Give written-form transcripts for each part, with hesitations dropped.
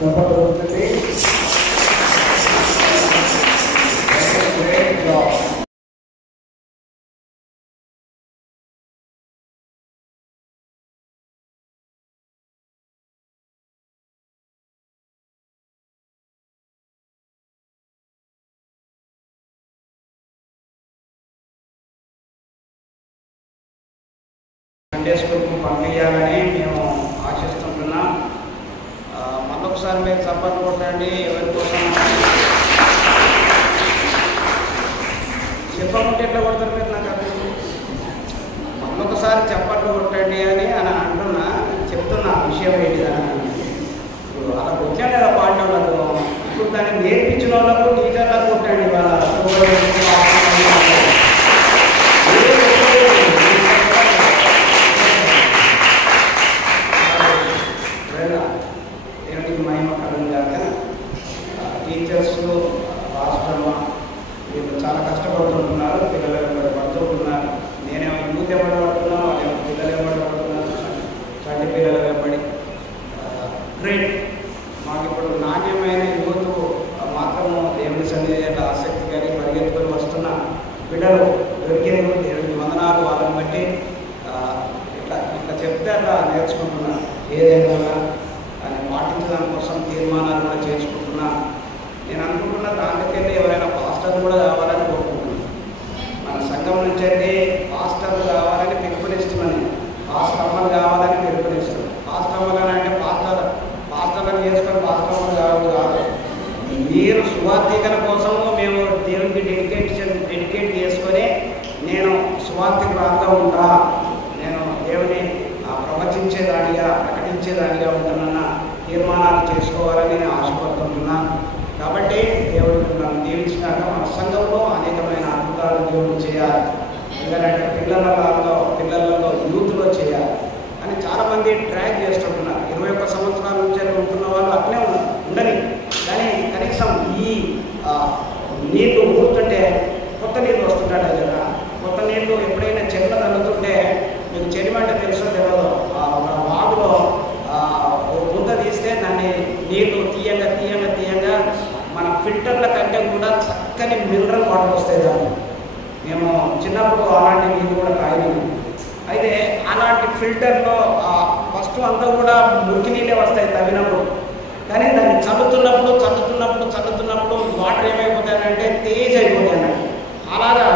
చెప్పగలుగుతుంది. Great job. Sunday స్కూల్కి పంపించాలని మేము ఆశిస్తుంటున్నాం. మళ్ళొకసారి మీరు చప్పట్లు కొట్టండి. ఎవరి కోసం చెప్పకుంటే ఎట్లా కొడతారు మీరు? నాకు అర్థం. మళ్ళొకసారి చప్పట్లు కొట్టండి అని అంటున్నా, చెప్తున్నా విషయం ఏంటిదని. ఇప్పుడు అలా కొట్టాను కదా పాడిన వాళ్ళకు. ఇప్పుడు దాన్ని నేర్పించిన వాళ్ళకు టీచర్లకు కొట్టండి. వాళ్ళ దేవునికి మహిమ కలుగుగాక. టీచర్స్, రాష్ట్రంలో వీళ్ళు చాలా కష్టపడుతుంటున్నారు. పిల్లలు ఎవరు పడుతుంటున్నారు. నేనేమో యూత్ ఎవరు పడుతున్నాను, వాళ్ళేమో పిల్లలు ఎవరు పడుతున్నారు, చంటి పిల్లలు వెంబడి. గ్రేట్. మాకు ఇప్పుడు నాణ్యమైన యూత్ మాత్రము దేవుని సన్నిధిలో ఆసక్తి కానీ పరిగెత్తుకొని వస్తున్న బిడ్డలు దొరికేందుకు దేవునికి వందనాలు. వాళ్ళని బట్టి ఇట్లా చెప్తే అట్లా నేర్చుకుంటున్నాను. ఏదైనా అని పాటించడం కోసం తీర్మానాలు కూడా చేసుకుంటున్నా. నేను అనుకుంటున్నా దాంట్లోకెళ్ళి ఎవరైనా పాస్టర్లు కూడా కావాలని కోరుకుంటున్నాను. మన సంఘం నుంచి అయితే పాస్టర్లు కావాలని పిలుపునిస్తున్నాను. పాస్టర్లు కావాలని పిలుపునిస్తున్నాను. పాస్టర్లు అంటే పాస్టర్లను చేసుకొని పాస్టర్లు కాదు. మీరు సువార్థికల కోసము మేము దేవునికి డెడికేట్ చేసుకొని నేను సువార్థికురాలుగా ఉంటా, నేను దేవుని ప్రవచించేదానిగా ప్రకటించేదానిగా ఉంటున్న తీర్మానాలు చేసుకోవాలని నేను ఆశపడుతుంటున్నాను. కాబట్టి దేవుడు నన్ను దీవించినాక మన సంఘంలో అనేకమైన అద్భుతాలు దేవుడు చేయాలి. ఎందుకంటే పిల్లలలో యూత్లో చేయాలి అని చాలామంది ట్రాక్ చేస్తుంటున్నారు. 21 సంవత్సరాల నుంచి ఉంటున్న వాళ్ళు అట్లే ఉండని, కానీ కనీసం ఈ నీళ్లు ఊరుతుంటే కొత్త నీళ్ళు వస్తుంటాడు కదా. కొత్త నీళ్లు ఎప్పుడైనా చెట్ల తగ్గుతుంటే మీకు చెడిమంట తెలుసో తెలియదు. వాగులో గుంత తీస్తే దాన్ని నీళ్లు తీయంగా మన ఫిల్టర్ల కంటే కూడా చక్కని మినరల్ వాటర్ వస్తాయి దాన్ని. మేము చిన్నప్పుడు అలాంటి నీళ్ళు కూడా తాగినాము. అయితే అలాంటి ఫిల్టర్లో ఫస్ట్ అంతా కూడా మురికి నీళ్ళే వస్తాయి తవ్వినప్పుడు. కానీ దాన్ని చల్లుతున్నప్పుడు వాటర్ ఏమైపోతాయంటే తేజ్ అయిపోతాయి. అలాగా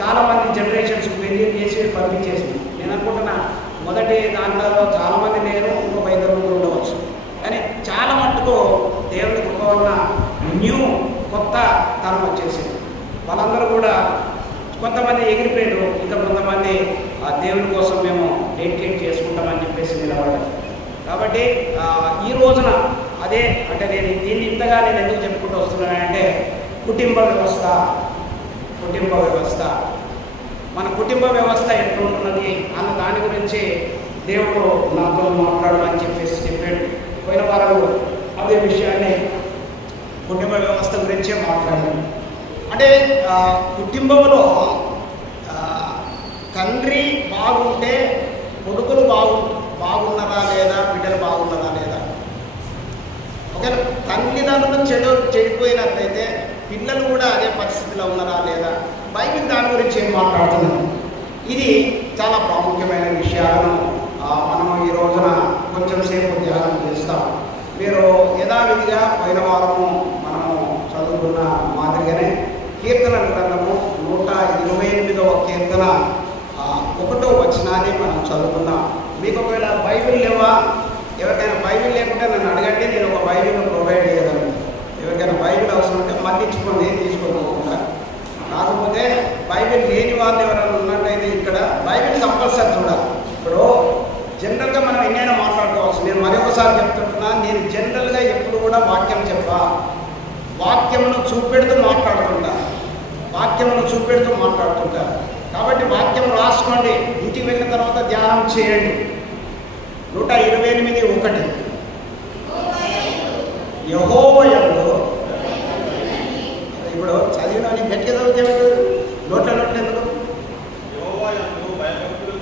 చాలామంది జనరేషన్స్ పెళ్లి చేసి పంపించేసింది. నేను అనుకుంటున్నా మొదటి దాంట్లో చాలామంది లేరు, ఇంకొక 5 ఉండవచ్చు. కానీ చాలా మట్టుకు దేవుని కృప వలన కొత్త తరం వచ్చేసింది. వాళ్ళందరూ కూడా కొంతమంది ఎగిరిపోయారు, ఇంకా కొంతమంది దేవుని కోసం మేము డెడికేట్ చేసుకుంటామని చెప్పేసి నిలబడ్డారు. కాబట్టి ఈ రోజున అదే అంటే నేను దీన్ని ఇంతగా ఎందుకు చెప్పుకుంటూ వస్తున్నానంటే కుటుంబ వ్యవస్థ మన కుటుంబ వ్యవస్థ ఎట్లా ఉంటున్నది అన్న దాని గురించి దేవుడు నాతో మాట్లాడమని చెప్పాడు. పోయిన వారం అదే విషయాన్ని కుటుంబ వ్యవస్థ గురించే మాట్లాడాను. అంటే కుటుంబంలో తండ్రి బాగుంటే కొడుకులు బాగున్నారా లేదా, బిడ్డలు బాగున్నారా లేదా. ఒకవేళ తల్లిదండ్రులు చెడిపోయినట్లయితే పిల్లలు కూడా అదే పరిస్థితిలో ఉన్నారా లేదా. బైబిల్ దాని గురించి ఏం మాట్లాడుతున్నాం. ఇది చాలా ప్రాముఖ్యమైన విషయాలను మనము ఈ రోజున కొంచెం సేపు ధ్యానం చేస్తాం. మీరు యథావిధిగా పోయిన వారము మనము చదువుకున్న మాదిరిగానే కీర్తన గ్రంథము 128వ కీర్తన 1వ వచనాన్ని మనం చదువుకుందాం. మీకు ఒకవేళ బైబిల్ లేవా, ఎవరికైనా బైబిల్ లేకుంటే నన్ను అడగండి, నేను ఒక బైబిల్ను ప్రొవైడ్ చేయగలను. ఎవరికైనా బైబిల్ అవసరం ఉంటే మళ్ళించుకోండి, తీసుకోకుండా. కాకపోతే బైబిల్ లేని వాళ్ళు ఎవరైనా ఉన్నట్టయితే ఇక్కడ బైబిల్ కంపల్సరీ చూడాలి. ఇప్పుడు జనరల్గా మనం ఎన్నైనా మాట్లాడుకోవచ్చు. నేను మరొకసారి చెప్తుంటున్నా, నేను జనరల్గా ఎప్పుడు కూడా వాక్యం వాక్యమును చూపెడుతూ మాట్లాడుతుంటా. కాబట్టి వాక్యం రాసుకోండి, ఇంటికి వెళ్ళిన తర్వాత ధ్యానం చేయండి. 128:1 యెహోవా యందు. ఇప్పుడు చదివిన గట్టిగా చదివితే నోట్ల ఎందుకు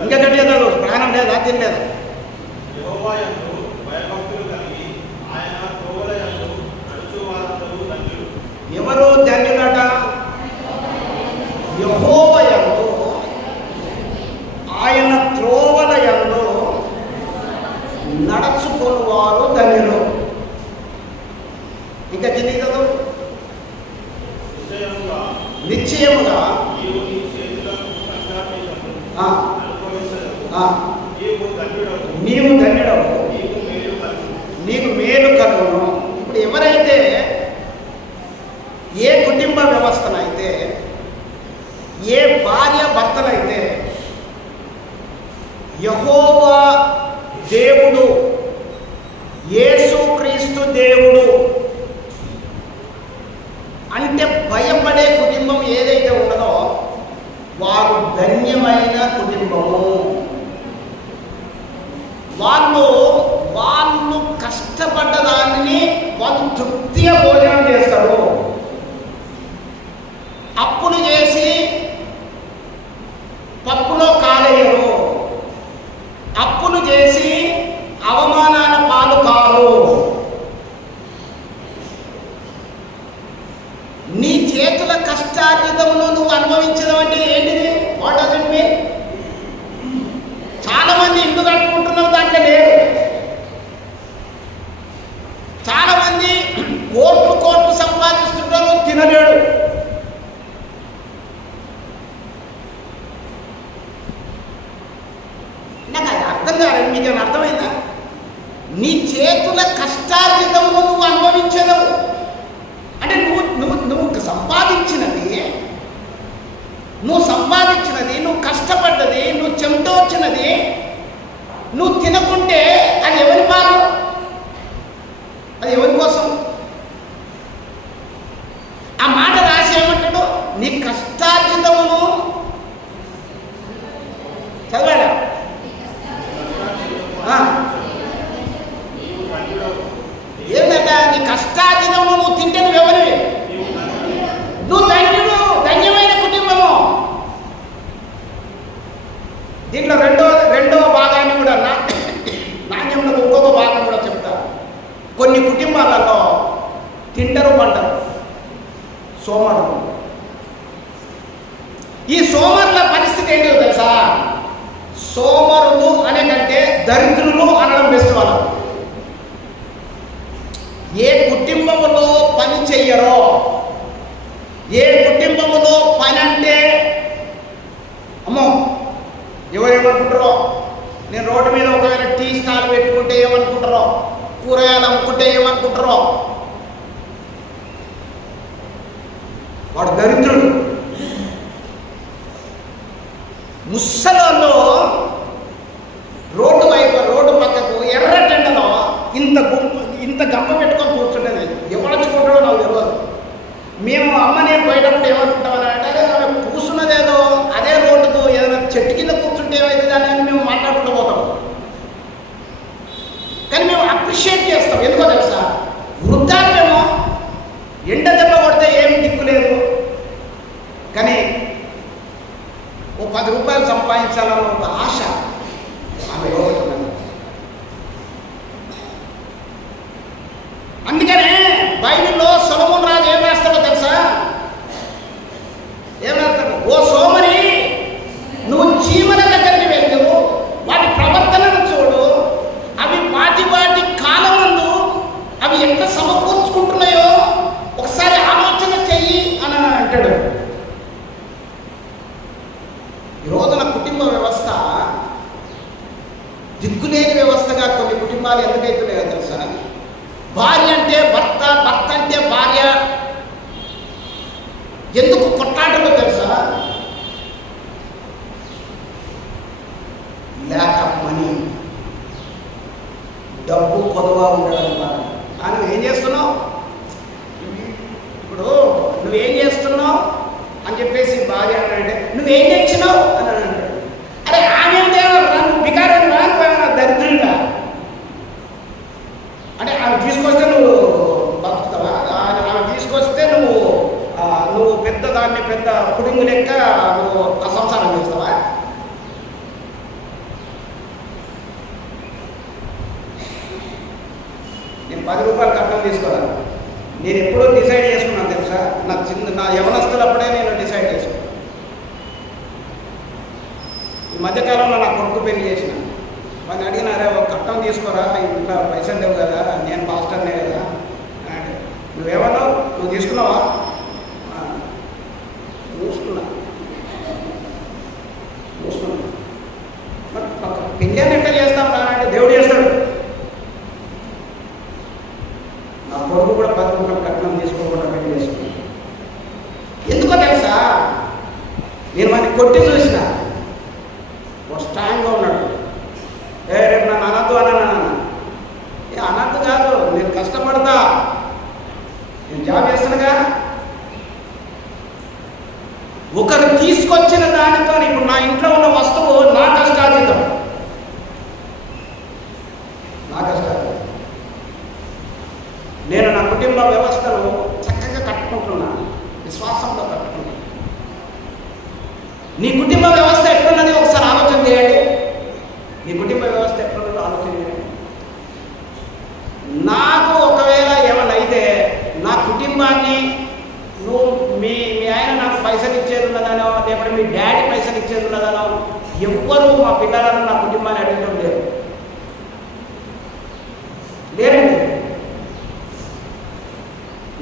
ఇంకా గట్టిగా చదువు, ప్రాణం లేదు, రాత్రి లేదు. యెహోవా యందు భయభక్తులు కలిగి ఆయన త్రోవల ఎవరు ధన్యులట? యెహోవా యందు ఆయన త్రోవల యందు నడుచుకుని వారు ధన్యులు. ఇంకా కిందికి చదువు. నిశ్చయముగా నీవు ధన్యుడవు, నీకు మేలు కలుగును. ఇప్పుడు ఎవరైతే ఏ కుటుంబ వ్యవస్థనైతే, ఏ భార్య భర్తలైతే యెహోవా దేవుడు, యేసుక్రీస్తు దేవుడు అంటే భయపడే కుటుంబం ఏదైతే ఉన్నదో వారు ధన్యమైన కుటుంబము. వాళ్ళు కష్టపడ్డ దానిని వాళ్ళు తృప్తిగా భోజనం చేస్తారు. అప్పులు చేసి పప్పులో కాలేయరు, అప్పులు చేసి అవమానాల పాలు కారు. నీ చేతుల కష్టార్జితమును నువ్వు అనుభవించడం అంటే ఏంటిది? What does it mean? చాలా మంది ఇల్లు కట్టుకుంటున్నారు, దాంట్లో లేరు. చాలా మంది కోట్లు సంపాదిస్తుంటారు, తినలేడు. నాకు అది అర్థం కాలేదు. మీకు ఏమైనా అర్థమైందా? నీ చేతుల కష్టార్జితమును నువ్వు అనుభవించలేవు అంటే నువ్వు సంపాదించినది, నువ్వు కష్టపడ్డది, నువ్వు చెమటోర్చినది నువ్వు తినకుంటే అది ఎవరి పాలు? అది ఎవరి కోసం? ఆ మాట రాసి ఏమంటాడు? నీ కష్టార్జితమును చదవాడా? ఏంటంటే నీ కష్టార్జితమును నువ్వు తింటే నువ్వు ఎవరివి? నువ్వు ధన్యుడు, ధన్యమైన కుటుంబము. దీంట్లో రెండవ భాగాన్ని కూడా నాణ్యంలో ఇంకొక భాగం కూడా చెప్తా. కొన్ని కుటుంబాలలో తింటరు పంటరు సోమరులు. ఈ సోమరుల పరిస్థితి ఏంటో తెలుసా? సోమరులు అనే కంటే దరిద్రులు అనడం బెస్ట్. వాళ్ళు ఏ కుటుంబములో పని చెయ్యరో, ఏ కుటుంబములో పని అంటే అమ్మో ఎవరేమనుకుంటారో, నేను రోడ్డు మీద ఒకవేళ టీ స్టాల్ పెట్టుకుంటే ఏమనుకుంటారో, కూరగాయలు అమ్ముకుంటే ఏమనుకుంటారో, వాడు దరిద్రుడు. ముసలలో రోడ్డు పక్కకు ఎర్రటెండలో ఇంత గంప పెట్టుకొని కూర్చుంటుంది. ఎవరొచ్చుకుంటాడో నాకు తెలియదు. మేము అమ్మనే పోయేటప్పుడు ఏమనుకుంటామని అంటే ఆమె కూర్చున్నదేదో అదే రోడ్డుకు ఏదైనా చెట్టు కింద కూర్చుంటే ఏమైతుంది అని మేము మాట్లాడుకుంటూ పోతాం. కానీ మేము అప్రిషియేట్ చేస్తాం. ఎందుకో తెలుసా? వృద్ధాప్యము ఎండ దెబ్బ కొడితే ఏం దిక్కులేదు, కానీ ఓ 10 రూపాయలు సంపాదించాలన్న ఒక ఆశ ఆమె లోపల. అందుకనే బైబిల్లో సొలొమోను రాజు ఏం రాస్తాడో తెలుసా? ఏం రాస్తాడు? ఓ సోమరి, నువ్వు చీమల దగ్గరికి వెళ్ళు, వాటి ప్రవర్తనను చూడు, అవి వాటి కాలమందు అవి ఎంత సమకూర్చుకుంటున్నాయో ఒకసారి ఆలోచన చెయ్యి అని అంటాడు. ఈ రోజున కుటుంబ వ్యవస్థ దిక్కులేని వ్యవస్థగా కొన్ని కుటుంబాలు ఎందుకైతున్నాయో తెలుసా? భార్య అంటే భర్త, భర్త అంటే భార్య ఎందుకు కొట్లాటలో తెలుసా? ల్యాక్ ఆఫ్ మనీ, డబ్బు పొదవా ఉండడం. నువ్వు ఏం చేస్తున్నావు, ఇప్పుడు నువ్వేం చేస్తున్నావు అని చెప్పేసి భార్య అంటే నువ్వేం తెచ్చినావు అని అంటాడు. అరే ఆమె నువ్వు బికారాన్ని రాకపోయినా దరిద్రుడా అంటే ఆమె తీసుకొస్తే నువ్వు బతుకుతావా? ఆమె తీసుకొస్తే నువ్వు పెద్ద కుటుంబ లెక్క నువ్వు సంసారం చేస్తావా? నేను 10 రూపాయలు కట్నం తీసుకోవాలి, నేను ఎప్పుడో డిసైడ్ చేసుకున్నాను తెలుసా, నా యవనస్తులప్పుడే నేను డిసైడ్ చేసుకున్నాను. ఈ మధ్యకాలంలో నా కొడుకు పెళ్లి చేసిన వాడిని అడిగినారే, ఒక కట్నం తీసుకోరా, ఇంట్లో పైసలు లేవు కదా, నేను పాస్టర్నే కదా అంటే, నువ్వేమన్నావు, నువ్వు తీసుకున్నావా? చూసుకున్నా. మరి పెళ్ళి అని ఎట్లా చేస్తాం రా అంటే, దేవుడు చేస్తాడు. నా కొడుకు కూడా 10 రూపాయలు కట్నం తీసుకోకుండా పెళ్లి చేసుకున్నాను. ఎందుకో తెలుసా, నేను వాడిని కొట్టి చూసిన, ఒక స్ట్రాంగ్గా ఉన్నాడు. రేపు నన్ను అనద్దు అన్నాను. అనద్దు కాదు, నేను కష్టపడతా, నేను జాబ్ చేస్తానుగా. ఒకరు తీసుకొచ్చిన దానితో ఇప్పుడు నా ఇంట్లో ఉన్న వస్తువు నా కష్టార్జితం. నేను నా కుటుంబ వ్యవస్థను చక్కగా కట్టుకుంటున్నాను, విశ్వాసంతో కట్టుకుంటున్నాను. నీ కుటుంబ వ్యవస్థ ఎట్లున్నది ఒకసారి ఆలోచన చేయండి. నీ కుటుంబ వ్యవస్థ ఎట్లున్నదో ఆలోచన చేయండి. నాకు ఒకవేళ ఏమైనా అయితే నా కుటుంబాన్ని నువ్వు మీ ఆయన నాకు పైసలు ఇచ్చేది ఉన్నదనో, లేకపోతే మీ డాడీ పైసలు ఇచ్చేది ఉన్నదనో ఎవ్వరూ మా పిల్లలను నా కుటుంబాన్ని అడగడం లేరండి.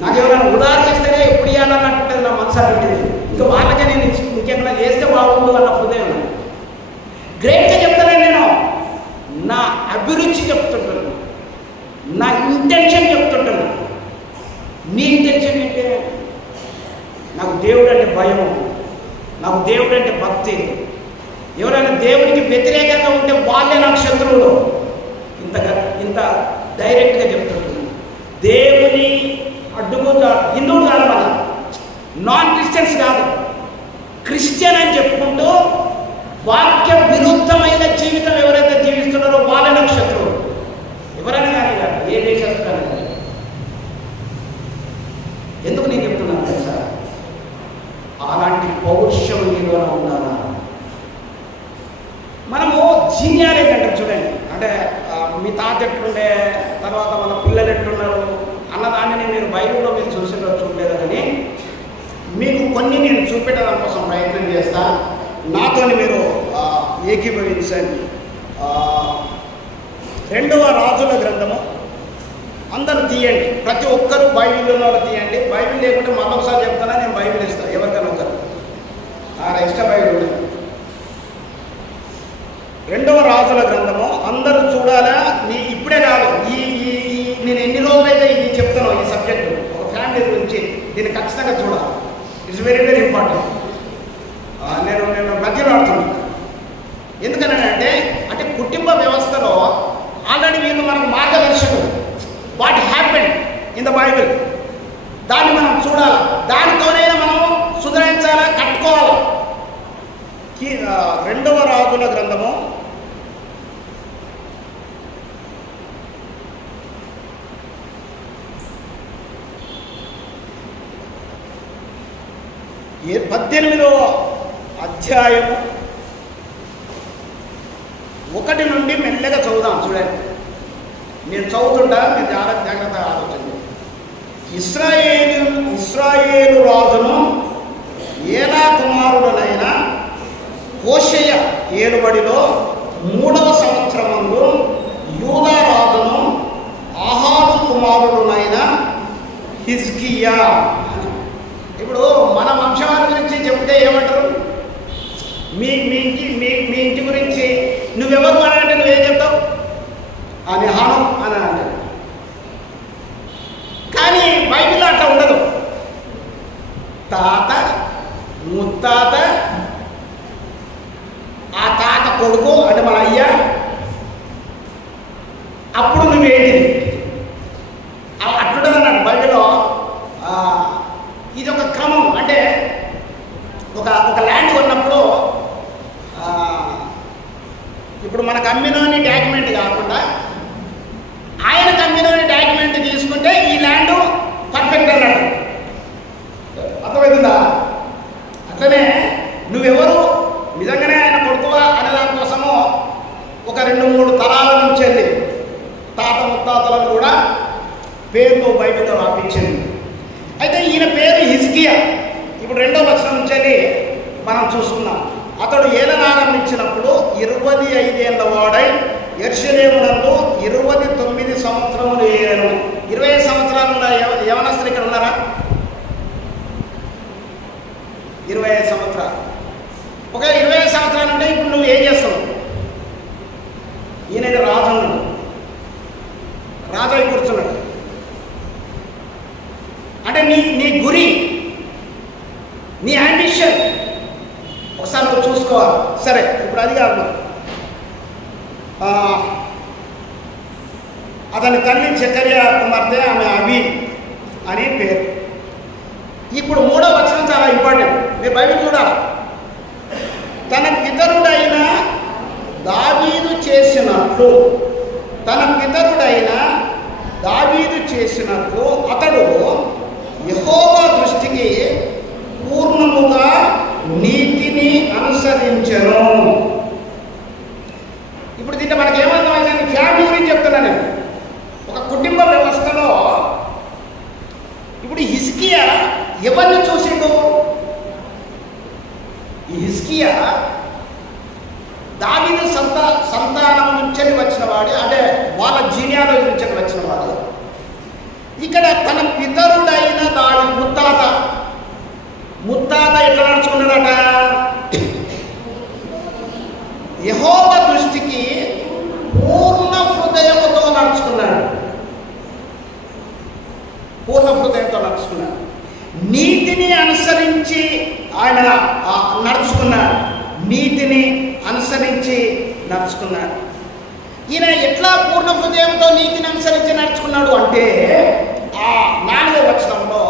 నాకేమైనా ఉదాహరణ ఇస్తేనే ఎప్పుడు ఇవ్వాలన్నట్టుంటుంది నా మనసు అటువంటిది. ఇంకా వాళ్ళకే నేను ఇంకేమైనా చేస్తే బాగుండు అన్న హృదయం. గ్రేట్గా చెప్తాను నేను, నా అభిరుచి చెప్తుంటాను, నా ఇంటెన్షన్ చెప్తుంటాను. నీ ఇంటెన్షన్ ఏంటి? నాకు దేవుడు అంటే భయం, నాకు దేవుడు అంటే భక్తి. ఎవరైనా దేవుడికి వ్యతిరేకంగా ఉంటే వాళ్ళే నాకు శత్రువులు. ఇంత డైరెక్ట్గా చెప్తుంటాను. దేవుని అడ్డుకుంటా, హిందువులు కాదు, మన నాన్ క్రిస్టియన్స్ కాదు, క్రిస్టియన్ అని చెప్పుకుంటూ వాక్య విరుద్ధమైన జీవితం ఎవరైతే జీవిస్తున్నారో వాళ్ళే నాకు శత్రువులు. ఎవరైనా కానీ కాదు, ఏ దేశస్తులైనా కానీ. ఎందుకు నేను చెప్తున్నాను తెలుసా, అలాంటి పౌరుషం నీలో ఉండాలా. మనము జీనియాలజీ అంటే చూడండి, అంటే మీ తాత ఎట్లుండే, తర్వాత మన పిల్లలు ఎట్లున్నారు అన్నదాన్ని మీరు బైబిల్లో మీరు చూడలేదు. కానీ మీకు కొన్ని నేను చూపెట్టడం కోసం ప్రయత్నం చేస్తా, నాతో మీరు ఏకీభవించండి. 2వ రాజుల గ్రంథము అందరూ తీయండి, ప్రతి ఒక్కరూ బైబిల్లో తీయండి. బైబిల్ లేకుంటే మళ్ళొకసారి చెప్తానా, నేను బైబిల్ ఇస్తాను ఎవరికైనా ఒకరు, నా ఇష్ట బైబిల్ ఉంది. 2వ రాజుల గ్రంథము అందరూ చూడాలా. ఇప్పుడే కాదు, నేను ఎన్ని రోజులైతే ఇది చెప్తానో ఈ సబ్జెక్టు, ఒక ఫ్యామిలీ గురించి, దీన్ని ఖచ్చితంగా చూడాలి. It's very very important. నేను బతిలాడుతున్నాను. ఎందుకనంటే అంటే కుటుంబ వ్యవస్థలో ఆల్రెడీ వీళ్ళు మనకు మార్గదర్శకులు. What happened in the Bible, దాన్ని మనం చూడాలి. దానితోనైనా మనం సుధరించాలా, కట్టుకోవాలి. 2వ రాజుల గ్రంథము 18వ అధ్యాయము 1 నుండి మెల్లగా చదువుదాం. చూడండి, నేను చదువుతుంటా, మీరు జాగ్రత్తగా ఆలోచించండి. ఇశ్రాయేలు రాజును ఏలా కుమారుడనైన హోషేయ ఏలుబడిలో 3వ సంవత్సరమందు యూదా రాజును ఆహాబు కుమారుడునైన హిజ్కియా. ఇప్పుడు మన వంశవారి గురించి చెప్తే ఏమంటారు? మీ ఇంటి గురించి నువ్వెవరు అని అంటే నువ్వేం చెప్తావు? అని హానం అని అంటారు. కానీ బైబిల్లో అట్లా ఉండదు. తాత, ముత్తాత, ఆ తాత కొడుకు అంటే మన అయ్య, అప్పుడు నువ్వేంటిది అట్లుంటుంది అన్నాడు బైబిల్లో. ఇది ఒక క్రమం. అంటే ఒక ల్యాండ్ కొన్నప్పుడు ఇప్పుడు మనకు అమ్మినోని డాక్యుమెంట్ కాకుండా ఆయనకు అమ్మినోని డాక్యుమెంట్ తీసుకుంటే ఈ ల్యాండ్ పర్ఫెక్ట్ అన్నాడు. అర్థమవుతుందా? అట్లనే నువ్వెవరు నిజంగానే ఆయన కొడుకువా అనే దానికోసము ఒక 2-3 తరాల నుంచి వెళ్ళి తాత ముత్తాతలను కూడా పేర్లు బైబిల్లో రాపించింది. అయితే ఈయన పేరు హిజ్కియా. ఇప్పుడు 2వ వచనం నుంచి మనం చూసుకున్నాం. అతడు ఏలనారంభించినప్పుడు 25 ఏళ్ల వాడై యెరూషలేమునందు 29 సంవత్సరములు ఏలను. 20 సంవత్సరాల యవనస్తులు ఇక్కడ ఉన్నారా? 25 సంవత్సరాలు. ఒక 25 సంవత్సరాలు అంటే ఇప్పుడు నువ్వు ఏం చేస్తావు? ఈయన రాజు ఉన్నాడు, రాజు అయి కూర్చున్నాడు. అంటే నీ గురి, నీ అంబిషన్ ఒకసారి నువ్వు చూసుకోవాలి. సరే, ఇప్పుడు అది కాదు. అతని తల్లి జకర్యా కుమార్తె, ఆమె అబి అని పేరు. ఇప్పుడు 3వ వచనం చాలా ఇంపార్టెంట్, మీరు బైబిల్ చూడాలి. తన పితరుడైన దావీదు చేసినట్లు, అతడు యెహోవా దృష్టికి పూర్ణముగా నీతిని అనుసరించెను. ఇప్పుడు దీంట్లో మనకి ఏమర్థమైందండి? ఫ్యామిలీ గురించి చెప్తున్నా నేను. ఒక కుటుంబ వ్యవస్థలో ఇప్పుడు హిజ్కియా ఎవరిని చూసిండు? ఈ హిజ్కియా దావీదు సంతానం నుంచి వచ్చిన వాడు, అంటే వాళ్ళ జీనియాలజీ నుంచి వచ్చిన వాడు. ఇక్కడ తన పితరుడైన దావీదు ముత్తాత ఎట్లా నడుచుకున్నాడట? యెహోవా దృష్టికి పూర్ణ హృదయంతో నడుచుకున్నాడు. నీతిని అనుసరించి ఆయన నడుచుకున్నాడు. ఈయన ఎట్లా పూర్ణ హృదయంతో నీతిని అనుసరించి నడుచుకున్నాడు అంటే, ఆ 4వ వచనంలో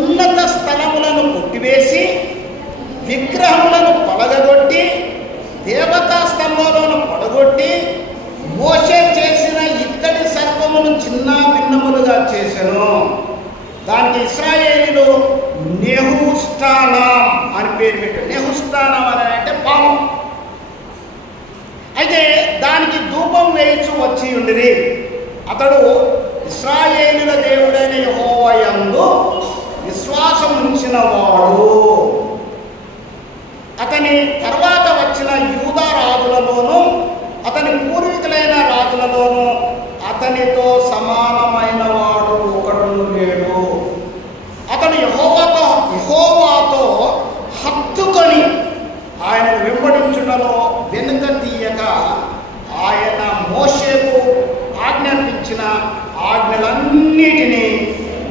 ఉన్నత స్థలములను కొట్టివేసి, విగ్రహములను పలగొట్టి, దేవతా స్తంభములను పడగొట్టి, మోషే చేసిన ఇత్తడి సర్పమును చిన్న భిన్నములుగా చేసెను. దానికి ఇశ్రాయేలీయులు నెహుష్టానాం అని పేరు పెట్టారు. నెహుష్టానాం అని అంటే పాము. అయితే దానికి ధూపం వేయించు వచ్చి ఉండిరి. అతడు ఇశ్రాయేలీయుల దేవుడైన యెహోవా యందు విశ్వాసం ఉంచిన వాడు. అతని తర్వాత వచ్చిన యూదా రాజులలోనూ, అతని పూర్వీకులైన రాజులలోనూ అతనితో సమానమైన వాడు ఒకడు లేడు. అతడు యెహోవాతో హత్తుకొని ఆయనను వెంబడించుటలో వెనుక తీయక, ఆయన మోషేకు ఆజ్ఞాపించిన ఆజ్ఞలన్నిటినీ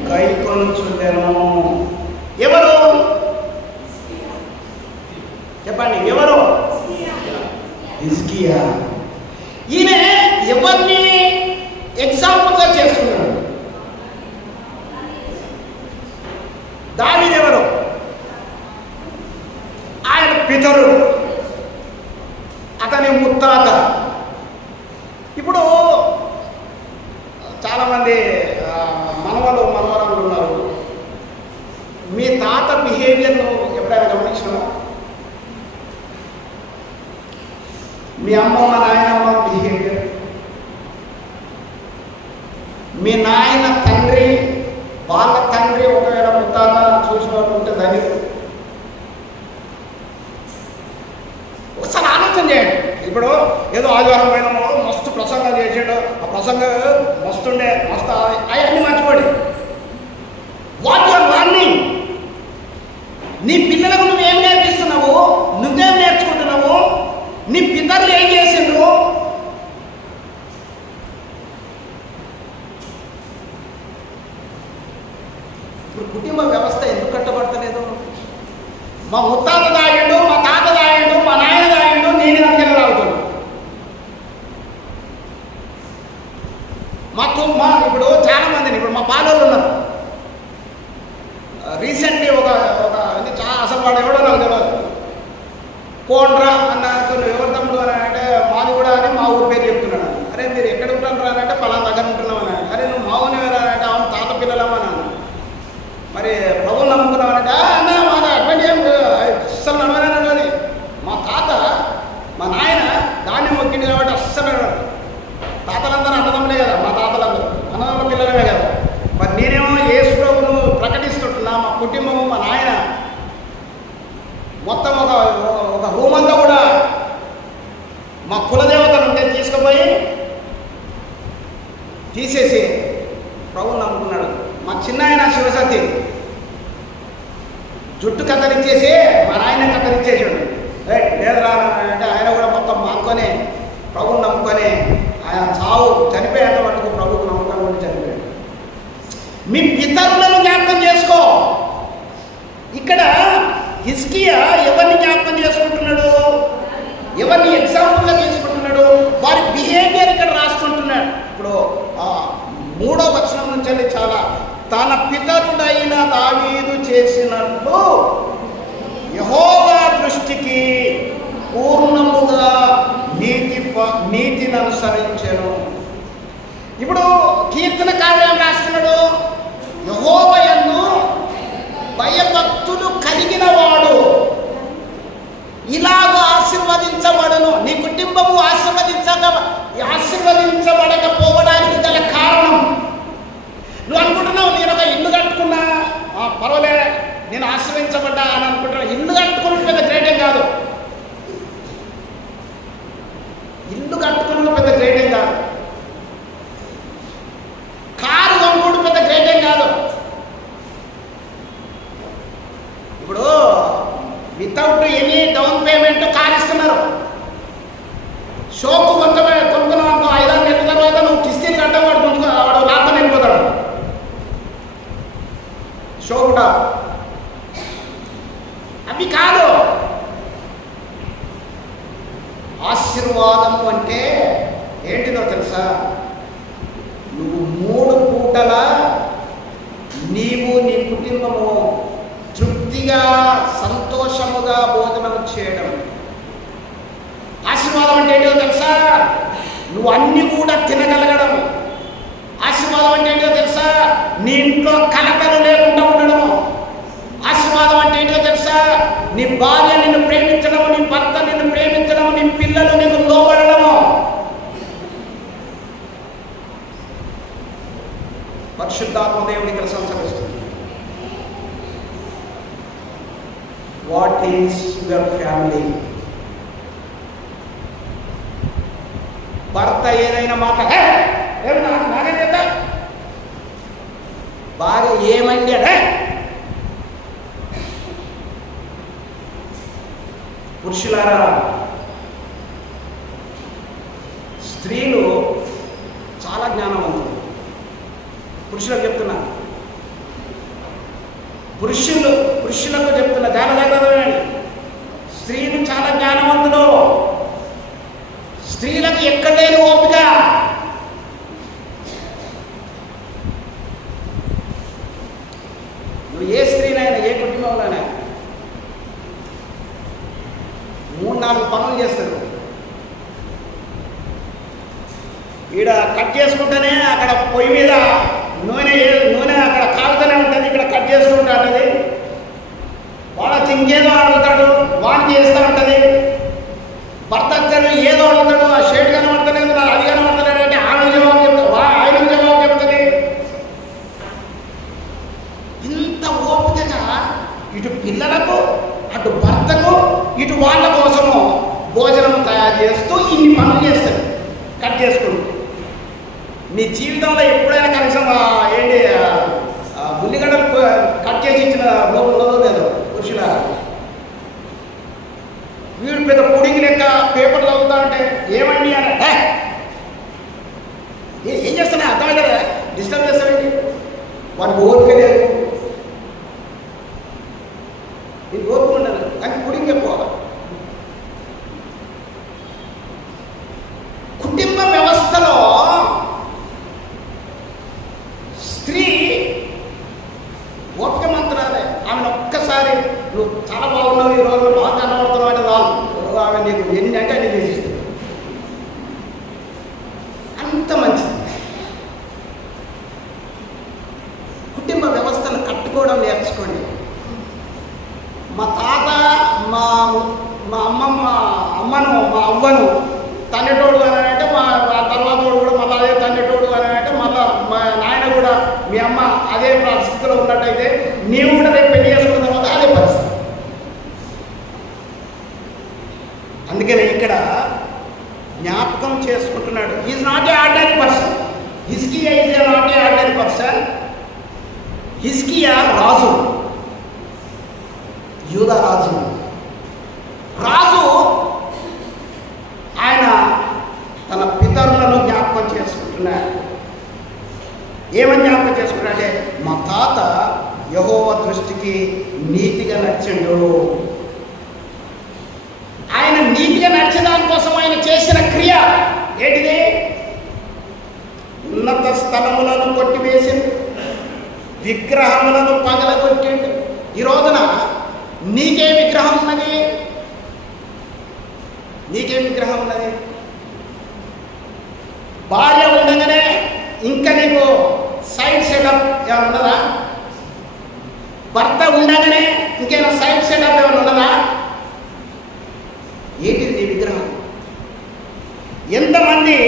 గైకొనుచుండెను. ఎవరు చెప్పండి? ఎవరు? హిజ్కియా. ఈయన ఎవరిని ఎగ్జాంపుల్గా చేసుకున్నాడు? దావీదు ఎవరు? ఆయన పితరుడు, అతని ముత్తాత. ఇప్పుడు చాలామంది మనవరాలు ఉన్నారు. మీ తాత బిహేవియర్ను ఎప్పుడైనా గమనించినా? మీ అమ్మమ్మ నాయనమ్మ బిహేవియర్, మీ నాయన తండ్రి వాళ్ళ తండ్రి ఒకవేళ ముత్తాత చూసినట్టు ఉంటే దాన్ని ఒకసారి ఆలోచన చేయండి. ఇప్పుడు ఏదో ఆదివారం పోయినామో మస్తు ప్రసంగం చేసాడు, ఆ ప్రసంగం మస్తుండే, మస్తు అవన్నీ మర్చిపోండి. వాట్ యువర్ లర్నింగ్, నీ పిల్లలకు నువ్వేం నేర్పిస్తున్నావు? నువ్వేం నేర్చుకుంటున్నావు? నీ పితరులు ఏం చేసిండ్రు? ఇప్పుడు కుటుంబ వ్యవస్థ ఎందుకు కట్టబడతలేదు? మా ముత్తాత దాయిండు, మా తాత దాయిండు, మా నాయన దాయిండు, నేనే అందుకనే తాగుతాను. ఇప్పుడు చాలా మందిని, ఇప్పుడు మా పాలోళ్ళు ఉన్నారు. రీసెంట్లీ ఒక చాలా అసలు వాడు ఎవడో నాకు తెలియదు, కోండ్రా అన్న ఎవరి తమ్ముడు అని అంటే మాది కూడా అని మా ఊరి పేరు చెప్తున్నాడు. అరే మీరు ఎక్కడ ఉంటాను రా అంటే పలానా దగ్గర ఉంటున్నావు అని. అరే నువ్వు మా ఊని వేరా అంటే అవును తాత పిల్లలమ్మా నాన్న. మరి ప్రభువుని నమ్ముకున్నామంటే అన్న మాది అటువంటి ఏం అస్సలు నమ్మలేదు. అది మా తాత మా నాయన దాన్ని మొక్కింది కాబట్టి అస్సలు తాతలందరూ అన్నదమ్ములే కదా, మా తాతలందరూ అన్నదమ్ముల పిల్లలమే కదా. మరి నేనేమో యేసు ప్రభువును తీసేసి ప్రభువుని నమ్ముకున్నాడు. మా చిన్న ఆయన శివసత్తి జుట్టు కత్తిరించేసి మా నాయన కత్తిరించేసాడు. లేదురా అంటే ఆయన కూడా మొత్తం మానుకొని ప్రభువుని నమ్ముకొని ఆయన చావు చనిపోయేంత మటుకు ప్రభువుకు నమ్మకం ఉండి చనిపోయాడు. మీ పితరులను జ్ఞాపకం చేసుకో. ఇక్కడ హిజ్కియా ఎవరిని జ్ఞాపకం చేసుకుంటున్నాడు? ఎవరిని ఎగ్జాంపుల్గా తీసుకుంటున్నాడు? వారి బిహేవియర్ ఇక్కడ రాస్తుంటున్నాడు. ఇప్పుడు 3వ వచనం నుంచి చాలా, తన పితరుడైన దావీదు చేసినట్లు యెహోవా దృష్టికి పూర్ణముగా నీతిని అనుసరించెను. ఇప్పుడు కీర్తనకారుడు ఏం రాస్తున్నాడు? యెహోవాయందు భయభక్తులు కలిగిన వాడు ఇలాగ ఆశీర్వదించబడును. నీ కుటుంబము ఆశీర్వదించబడకపోవడానికి గల కారణం, నువ్వు అనుకుంటున్నావు నేను ఒక ఇల్లు కట్టుకున్నా పర్వాలే నేను ఆశ్రయించబడ్డా అని అనుకుంటున్నావు. ఇల్లు కట్టుకున్న పెద్ద గ్రేటేం కాదు. ఇల్లు కట్టుకున్న పెద్ద గ్రేటేం కాదు. కారు కొనుక్కోవడం పెద్ద గ్రేటేం కాదు. ఇప్పుడు without any down payment car ఇస్తున్నారు. షోకు కొనుక్కున్నావు అనుకో, 5-6 నెలల తర్వాత నువ్వు కిస్తీలు కట్టవాడు వాడు లాభం వెళ్ళిపోతాడు. షో కూడా అవి కాదు. ఆశీర్వాదము అంటే ఏంటిదో తెలుసా? నువ్వు 3 పూటల నీవు నీ కుటుంబము తృప్తిగా సంతోషముగా భోజనం చేయడం. ఆశీర్వాదం అంటే ఏంటో తెలుసా? నువ్వు అన్ని కూడా తినగలగడం. ఆశీర్వాదం అంటే ఏంటో తెలుసా? నీ ఇంట్లో కలకలు లేకుండా ఉండడం. ఆశీర్వాదం అంటే ఏంటో తెలుసా? నీ భార్య నిన్ను ప్రేమించడము, నీ భర్త నిన్ను ప్రేమించడము, నీ పిల్లలు నీకు లోబడము. పరిశుద్ధాత్మ దేవుడు ఇక్కడ సంచరిస్తుంది. What is your family? భర్త ఏదైనా మాట నాకే చేద్దా, భార్య ఏమండి అదే. పురుషులారా, స్త్రీలు చాలా జ్ఞానవంతులు. పురుషులకు చెప్తున్నా, పురుషులకు చెప్తున్నా, జాగ్రత్తగా. స్త్రీలు చాలా జ్ఞానవంతులు. స్త్రీలకు ఎక్కడ లేని ఓపిక. నువ్వు ఏ స్త్రీనైనా, ఏ కుటుంబంలోనైనా 3-4 పనులు చేస్తారు. ఈడ కట్ చేసుకుంటేనే అక్కడ పొయ్యి మీద నూనె అక్కడ కాలుతూనే ఉంటుంది, ఇక్కడ కట్ చేస్తూ ఉంటుంది. వాడు ఇంకేదో అడుగుతాడు, వాడికి చేస్తూ ఉంటుంది. భర్త వచ్చాడు ఏదో అడుగుతాడు, ఆ షర్ట్ కనబడతలేదు, అది కనబడతలేదు అంటే ఆయన జవాబు చెప్తుంది. ఇంత ఓపికగా ఇటు పిల్లలకు, అటు భర్తకు, ఇటు వాళ్ళ కోసము భోజనం తయారు చేస్తూ ఇన్ని పనులు చేస్తాడు కట్ చేసుకుంటూ. నీ జీవితంలో ఎప్పుడైనా కనీసం ఉల్లిగడ్డలు కట్ చేసి ఇచ్చిన లోపల ఉన్నదో లేదో పురుషుల. వీడు పెద్ద పుడింగ్ లెక్క పేపర్ చదువుతా అంటే ఏమండి అని ఏం చేస్తున్నా అర్థమే కదా, డిస్టర్బ్ చేస్తాడండి. వాడికి ఓపిక లేదు, నీకు ఓపిక ఉండదు, కానీ పుడింగ్ ఎక్కువ. కుటుంబ వ్యవస్థలో స్త్రీ ఓపిక మంత్రాలే. ఆమెను ఒక్కసారి నువ్వు చాలా బాగున్నావు, ఈ రోజు బాగా కనబడుతున్నావు అంటే రాదు, ఆమె నీకు ఎన్ని అంటే అన్ని చేసేస్తుంది. అంత మంచిది. కుటుంబ వ్యవస్థను కట్టుకోవడం నేర్చుకోండి. మా తాత మా అవ్వను తండ్రిటోడు అని అంటే మా తర్వాత కూడా మళ్ళీ అదే తండ్రిటోడు అని అంటే మళ్ళీ మా నాయన కూడా మీ అమ్మ అదే పరిస్థితిలో ఉన్నట్టయితే నీవు కూడా రేపు పెళ్లి చేసుకున్న తర్వాత అదే పరిస్థితి. అందుకని ఇక్కడ జ్ఞాపకం చేసుకుంటున్నాడు. Is not a ordinary person, is హిజ్కియా is not a ordinary person. హిజ్కియా రాజు, యూదా రాజు. ఆయన తన పితరులను జ్ఞాపకం చేసుకుంటున్నాడు. ఏమని జ్ఞాపకం చేసుకున్నాడంటే, మా తాత యెహోవా దృష్టికి నీతిగా నడిచిండు. ఆయన నీతిగా నడిచే దానికోసం ఆయన చేసిన క్రియ ఏంటిది? ఉన్నత స్థలములను కొట్టివేసిండు, విగ్రహములను పగలగొట్టిండు. ఈ రోజున నీకే విగ్రహం ఉన్నది? నీకే విగ్రహం ఉన్నది? భార్య ఉండగానే ఇంకా నీకు సైడ్ సెటప్ ఏమైనా ఉన్నదా? భర్త ఉండగానే ఇంకేమైనా సైడ్ సెటప్ ఏమైనా ఉన్నదా? ఏంటిది నీ విగ్రహం? ఎంతమంది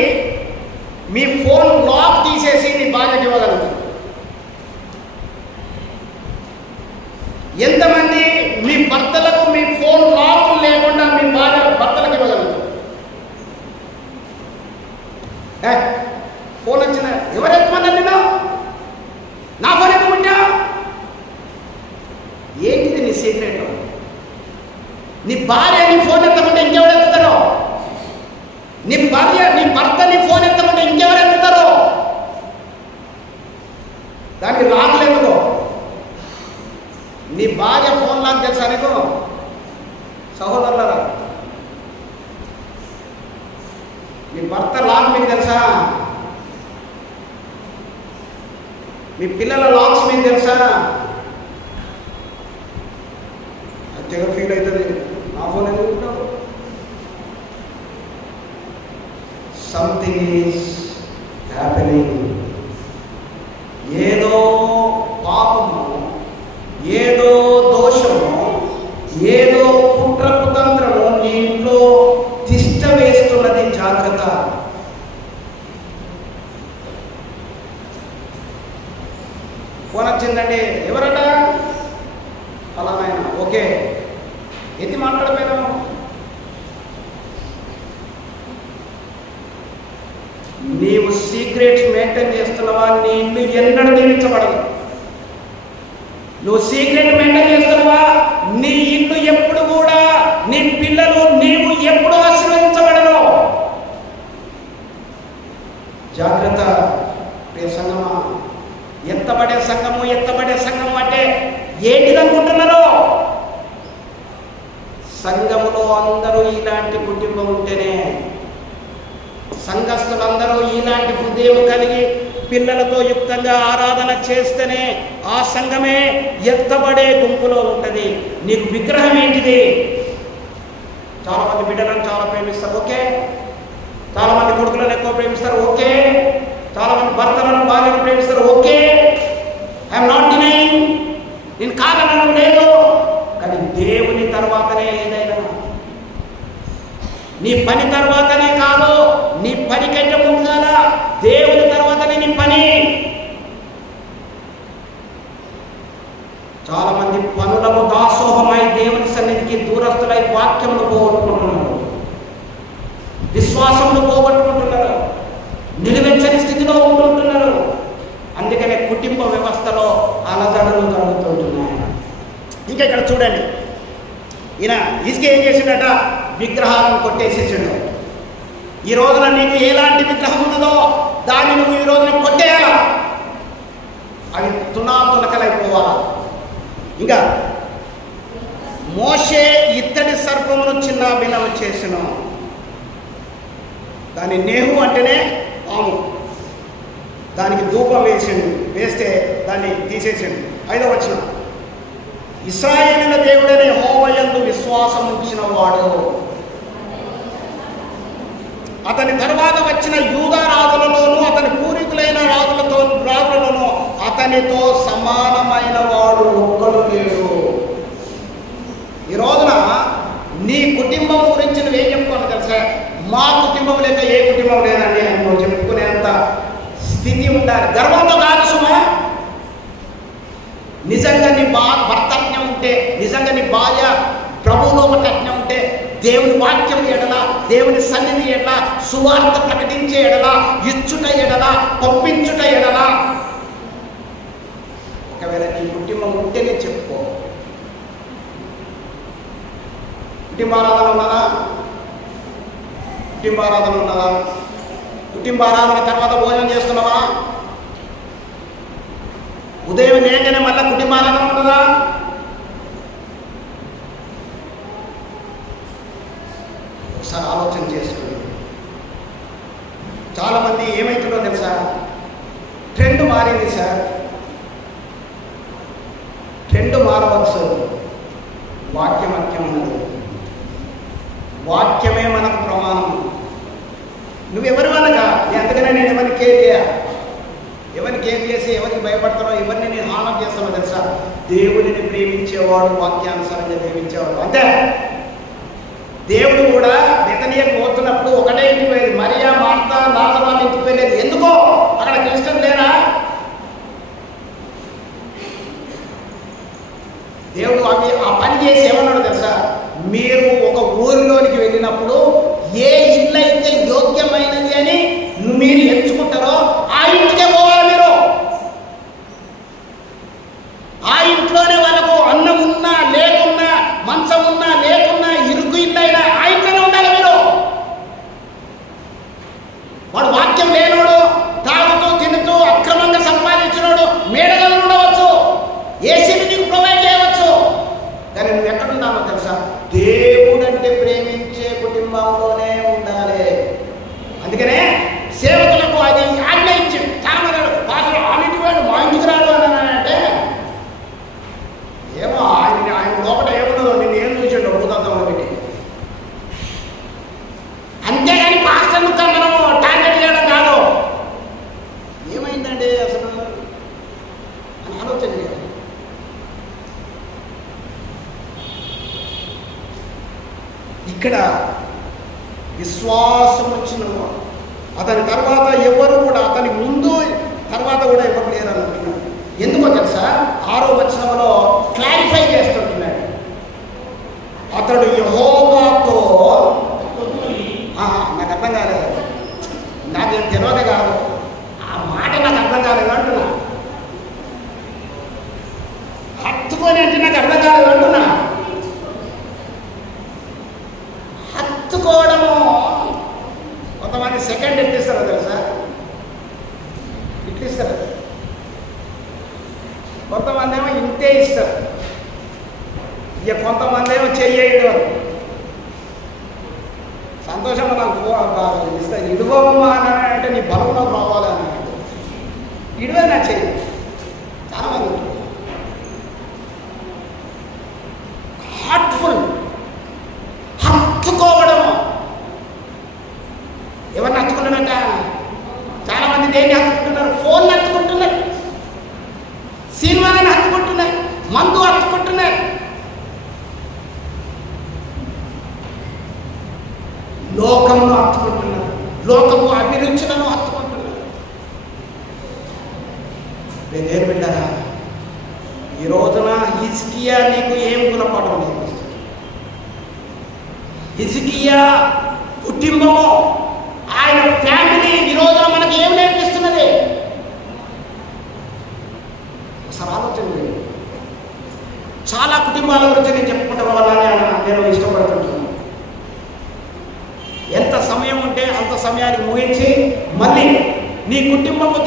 మీ ఫోన్ లాక్ తీసేసి నీ భార్యకి ఇవ్వగలుగుతారు? ఎంతమంది మీ భర్తలకు మీ ఫోన్ లాక్ లేకుండా మీ భర్తలకు ఇవ్వగలుగుతారు? ఫోన్ వచ్చిన ఎవరెత్తమన్నా నేను నా ఫోన్ ఎత్తుకుంటా? ఏంటిది నీ సీక్రెట్? నీ భార్య నీ ఫోన్ ఎత్తకుంటే ఇంకెవరు ఎత్తుతారో? నీ భర్త నీ ఫోన్ ఎత్తకుంటే ఇంకెవరు ఎత్తుతారో? దానికి లాక్లు ఎందుకో? నీ భార్య ఫోన్ లాక్ తెలుసా నీకు? సహోదరులరా, నీ భర్త లాక్ మీకు తెలుసా? మీ పిల్లల లాక్స్ మీకు తెలుసా? అంతేగా ఫీల్ అవుతుంది, నా ఫోన్ ఎందుకుంటావు? Something is happening. ఏదో పాపము, ఏదో దోషము, ఏదో కుట్ర కుతంత్రము నీ ఇంట్లో తిష్ట వేస్తున్నది. జాగ్రత్త. ఫోన్ వచ్చిందండి, ఎవరట? అలానైనా ఓకే, ఎత్తి మాట్లాడపోయినాము. నీవు సీక్రెట్స్ మెయింటైన్ చేస్తున్నావా? నీ ఇల్లు ఎన్నడూ దీవించబడదు. నువ్వు సీక్రెట్ మెయింటైన్ చేస్తున్నావా? నీ ఇల్లు ఎప్పుడు కూడా, నీ పిల్లలు, నీవు ఎప్పుడు ఆశీర్వదించబడను. జాగ్రత్త. ప్రియ సంగమా, ఎత్తబడే సంఘము అంటే ఏంటిది అనుకుంటున్నారు? సంఘములో అందరూ ఇలాంటి కుటుంబం ఉంటేనే, సంఘస్థులందరూ ఇలాంటి హృదయం కలిగి పిల్లలతో యుక్తంగా ఆరాధన చేస్తేనే ఆ సంఘమే ఎత్తబడే గుంపులో ఉంటుంది. నీకు విగ్రహం ఏంటిది? చాలా మంది బిడ్డలను చాలా ప్రేమిస్తారు, ఓకే. చాలా మంది కొడుకులను ఎక్కువ ప్రేమిస్తారు, ఓకే. చాలా మంది భర్తలను భార్యను ప్రేమిస్తారు, ఓకే. ఐఎమ్ నాట్ డినైయింగ్, నేను కాదనడం లేదు. కానీ దేవుని తర్వాతనే ఏదైనా, నీ పని తర్వాతనే కాదు, నీ పని కంటే ముందుగాల దేవుని తర్వాతనే నీ పని. చాలా మంది పనులకు దాసోహమై దేవుని సన్నిధికి దూరస్తులై వాక్యములు పోగొట్టుకుంటున్నారు, విశ్వాసములు పోగొట్టుకుంటున్నారు, నిలువెచ్చని స్థితిలో ఉంటుంటున్నారు. అందుకనే కుటుంబ వ్యవస్థలో అలజడులు జరుగుతుంటున్నాయి. ఇంకా ఇక్కడ చూడండి, ఈయన హిజ్కియా ఏం చేసిండట? విగ్రహాలను కొట్టేసేసాడు. ఈ రోజున నీకు ఎలాంటి విగ్రహం ఉన్నదో దాన్ని నువ్వు ఈ రోజున కొట్టేయాలా, అవి తునాతునకలైపోవాలా. ఇంకా మోషే ఇత్తడి సర్పమును చిన్న భిన్నము చేసెను. దాని నేహు అంటేనే పాము, దానికి ధూపం వేస్తే దాన్ని తీసేసాడు. 5వ వచనం, ఇశ్రాయేలుల దేవుడనే యెహోవా యందు విశ్వాసం ఉంచిన వాడు అతని తర్వాత వచ్చిన యూదా రాజులలోనూ అతని పూర్వీకులైన రాజులలోనూ అతనితో సమానమైన వాడు ఒక్కడు లేడు. ఈ రోజున నీ కుటుంబం గురించి నువ్వేం చెప్పుకోవాలి తెలుసా? మా కుటుంబం లేక ఏ కుటుంబం లేదండి అని నువ్వు చెప్పుకునేంత స్థితి ఉండాలి. గర్వంతో కాదు సుమా. నిజంగా నీ భర్తజ్ఞం ఉంటే, నిజంగా నీ భార్య ప్రభువులో కట్నం ఉంటే, దేవుని వాక్యం ఎడల, దేవుని సన్నిధి ఎడల, సువార్త ప్రకటించే ఎడల, ఇచ్చుట ఎడల, పంపించుట కుటుంబ ఆరాధన తర్వాత భోజనం చేస్తున్నావా? ఉదయం లేకనే మళ్ళీ కుటుంబ ఆరాధన ఉంటుందా? ఒకసారి ఆలోచన చేసుకోండి. చాలామంది ఏమవుతుందో తెలుసా, ట్రెండ్ మారింది సార్. ట్రెండ్ మారవచ్చు, వాక్యం ముఖ్యం ఉన్నది. వాక్యమే మనకు ప్రమాణం. నువ్వెవరి వల్లగా అందుకనే నేను ఎవరిని కేర్ చేసి ఎవరికి భయపడతానో, ఎవరిని నేను హానం చేస్తానో తెలుసా? దేవుడిని ప్రేమించేవాడు వాక్యానుసారంగా ప్రేమించేవాడు. అంతే. దేవుడు కూడా బెతనియకు పోతున్నప్పుడు ఒకటే ఇంటికి పోయేది, మరియా మార్తా లాజరు వాళ్ళ ఇంటికి వెళ్ళేది. ఎందుకో అక్కడ క్రిస్టియన్ లేరా? దేవుడు ఆ పని చేసి ఏమన్నాడు తెలుసా? మీరు ఒక ఊరిలోనికి వెళ్ళినప్పుడు ఏ ఇల్లు అయితే యోగ్యమైనది అని మీరు ఎంచుకుంటారో ఆ ఇంటికే పోవాలి. మీరు ఆ ఇంట్లోనే వాళ్ళకు అన్నం ఉన్నా లేకున్నా, మంచం ఉన్నా లేకున్నా, ఇరుకు ఇల్లైనా ఆ ఇంట్లోనే ఉండాలి మీరు. వాడు వాక్యం లేనోడు, తాగుతూ తింటూ అక్రమంగా సంపాదించినోడు మేడగలు ఉండవచ్చు, ఏసీని నీకు ప్రొవైడ్ చేయవచ్చు. కానీ నువ్వు ఎక్కడున్నావో తెలుసా? దేవుడు అంటే ప్రేమించే కుటుంబంలోనే ఉండాలి. అందుకనే సేవకులకు అది ఆజ్ఞ ఇచ్చింది. చాలా మంది పాటలు ఆ ఇంటికి వాడు మా ఇంటికి రాడు అని అంటే ఏమో ఆయన లోపల ఏమున్నదో నేను ఏం చూసాడు భూతంలో పెట్టి. అంతేగాని పాస్టర్ను మనం టార్గెట్ చేయడం కాదు. ఏమైందండి అసలు అని ఆలోచన చేయాలి. ఇక్కడ విశ్వాసం వచ్చిన అతని తర్వాత ఎవరు కూడా, అతని ముందు తర్వాత కూడా ఎవరు లేరు అంటున్నాడు. ఎందుకో తెలుసా? 6వ వచనంలో క్లారిఫై చేస్తుంటున్నాడు. అతడు యెహోవాతో, నాకు అర్థం కాలేదు, నాకేం తెలియదు కాదు, ఆ మాట నాకు అర్థం కాలేదు అంటున్నా. హత్తుకొని అంటే నాకు అర్థం కాలేదు అంటున్నా. హత్తుకోవడము కొంతమంది సెకండ్ ఎట్లిస్తారో తెలుసా? ఇట్లిస్తారు. కొంతమంది ఏమో ఇంతే ఇస్తారు. ఇక కొంతమంది ఏమో చెయ్యడు. సంతోషంగా నాకు ఇస్తారు. ఇడువమ్మా అని అంటే నీ బలంలో రావాలని అంటే ఇడువే నా చెయ్యి. చాలా మంది ఉంటుంది. హార్ట్ఫుల్, హత్తుకోవడము. ఎవరిని హత్తుకున్నాడంట? చాలా మంది దేన్ని హత్తుకుంటున్నారు? ఫోన్ హత్తుకుంటున్నారు, సినిమాలను హత్తుకుంటున్నారు, మందు హత్తుకుంటున్నారు, లోకంలో హత్తుకుంటున్నారు, లోకము అభిరుచులను హత్తుకుంటున్నారు. నేను బిడ్డరా, ఈ రోజున హిజ్కియా నీకు ఏం గుణపాఠం నేర్పిస్తుంది? హిజ్కియా కుటుంబము, ఆయన ఫ్యామిలీ ఈ రోజున మనకి ఏం నేర్పిస్తున్నది? ఒకసారి ఆలోచన చేయండి. చాలా కుటుంబాల గురించి నేను చెప్పుకుంటాం వల్ల నేను ఇష్టపడుతుంటున్నాను. ఎంత సమయం ఉంటే అంత సమయానికి ముగించి మళ్ళీ నీ కుటుంబము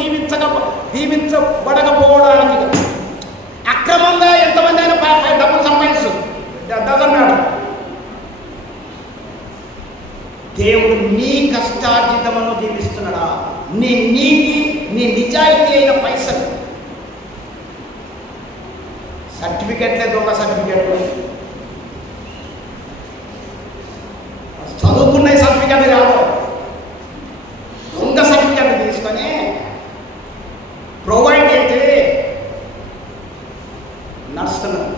దీవించబడకపోవడానికి అక్రమంగా ఎంతమంది అయినా డబ్బులు సంపాదిస్తున్నాడు. దేవుడు నీ కష్టార్జితమును దీవిస్తున్నాడా? నీ నీతి, నీ నిజాయితీ అయిన పైసలు, సర్టిఫికెట్లే దొంగ సర్టిఫికెట్లు, చదువుకున్న సర్టిఫికెట్ కాదు, దొంగ సర్టిఫికెట్ తీసుకొని ప్రొవైడ్ అయితే నడుస్తున్నాను.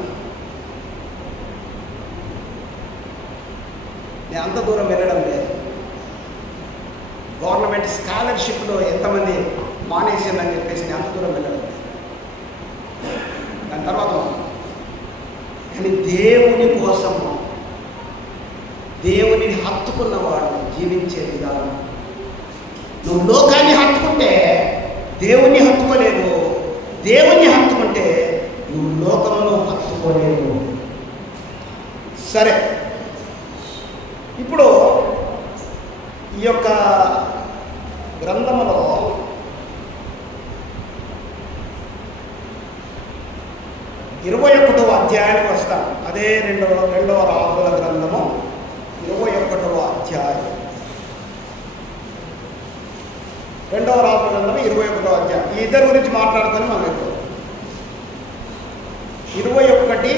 నేను అంత దూరం వెళ్ళడం లేదు. గవర్నమెంట్ స్కాలర్షిప్లో ఎంతమంది మానేసిందని చెప్పేసి నేను అంత దూరం వెళ్ళడం లేదు. దాని తర్వాత కానీ దేవుని కోసము, దేవునిని హత్తుకున్నవాడు జీవించే విధానం. నువ్వు లోకాన్ని హత్తుకుంటే దేవుణ్ణి హత్తుకోలేవు, దేవుణ్ణి హత్తుకుంటే నువ్వు లోకంలో హత్తుకోలేవు. సరే, ఇప్పుడు ఈ యొక్క గ్రంథములో ఇరవై 21వ అధ్యాయానికి వస్తాం. అదే రెండవ రాజుల గ్రంథము 21వ అధ్యాయం. రెండవ రాజుల గ్రంథము 21వ అధ్యాయం. ఈ ఇద్దరు గురించి మాట్లాడుకొని మనం ఎక్కువ 21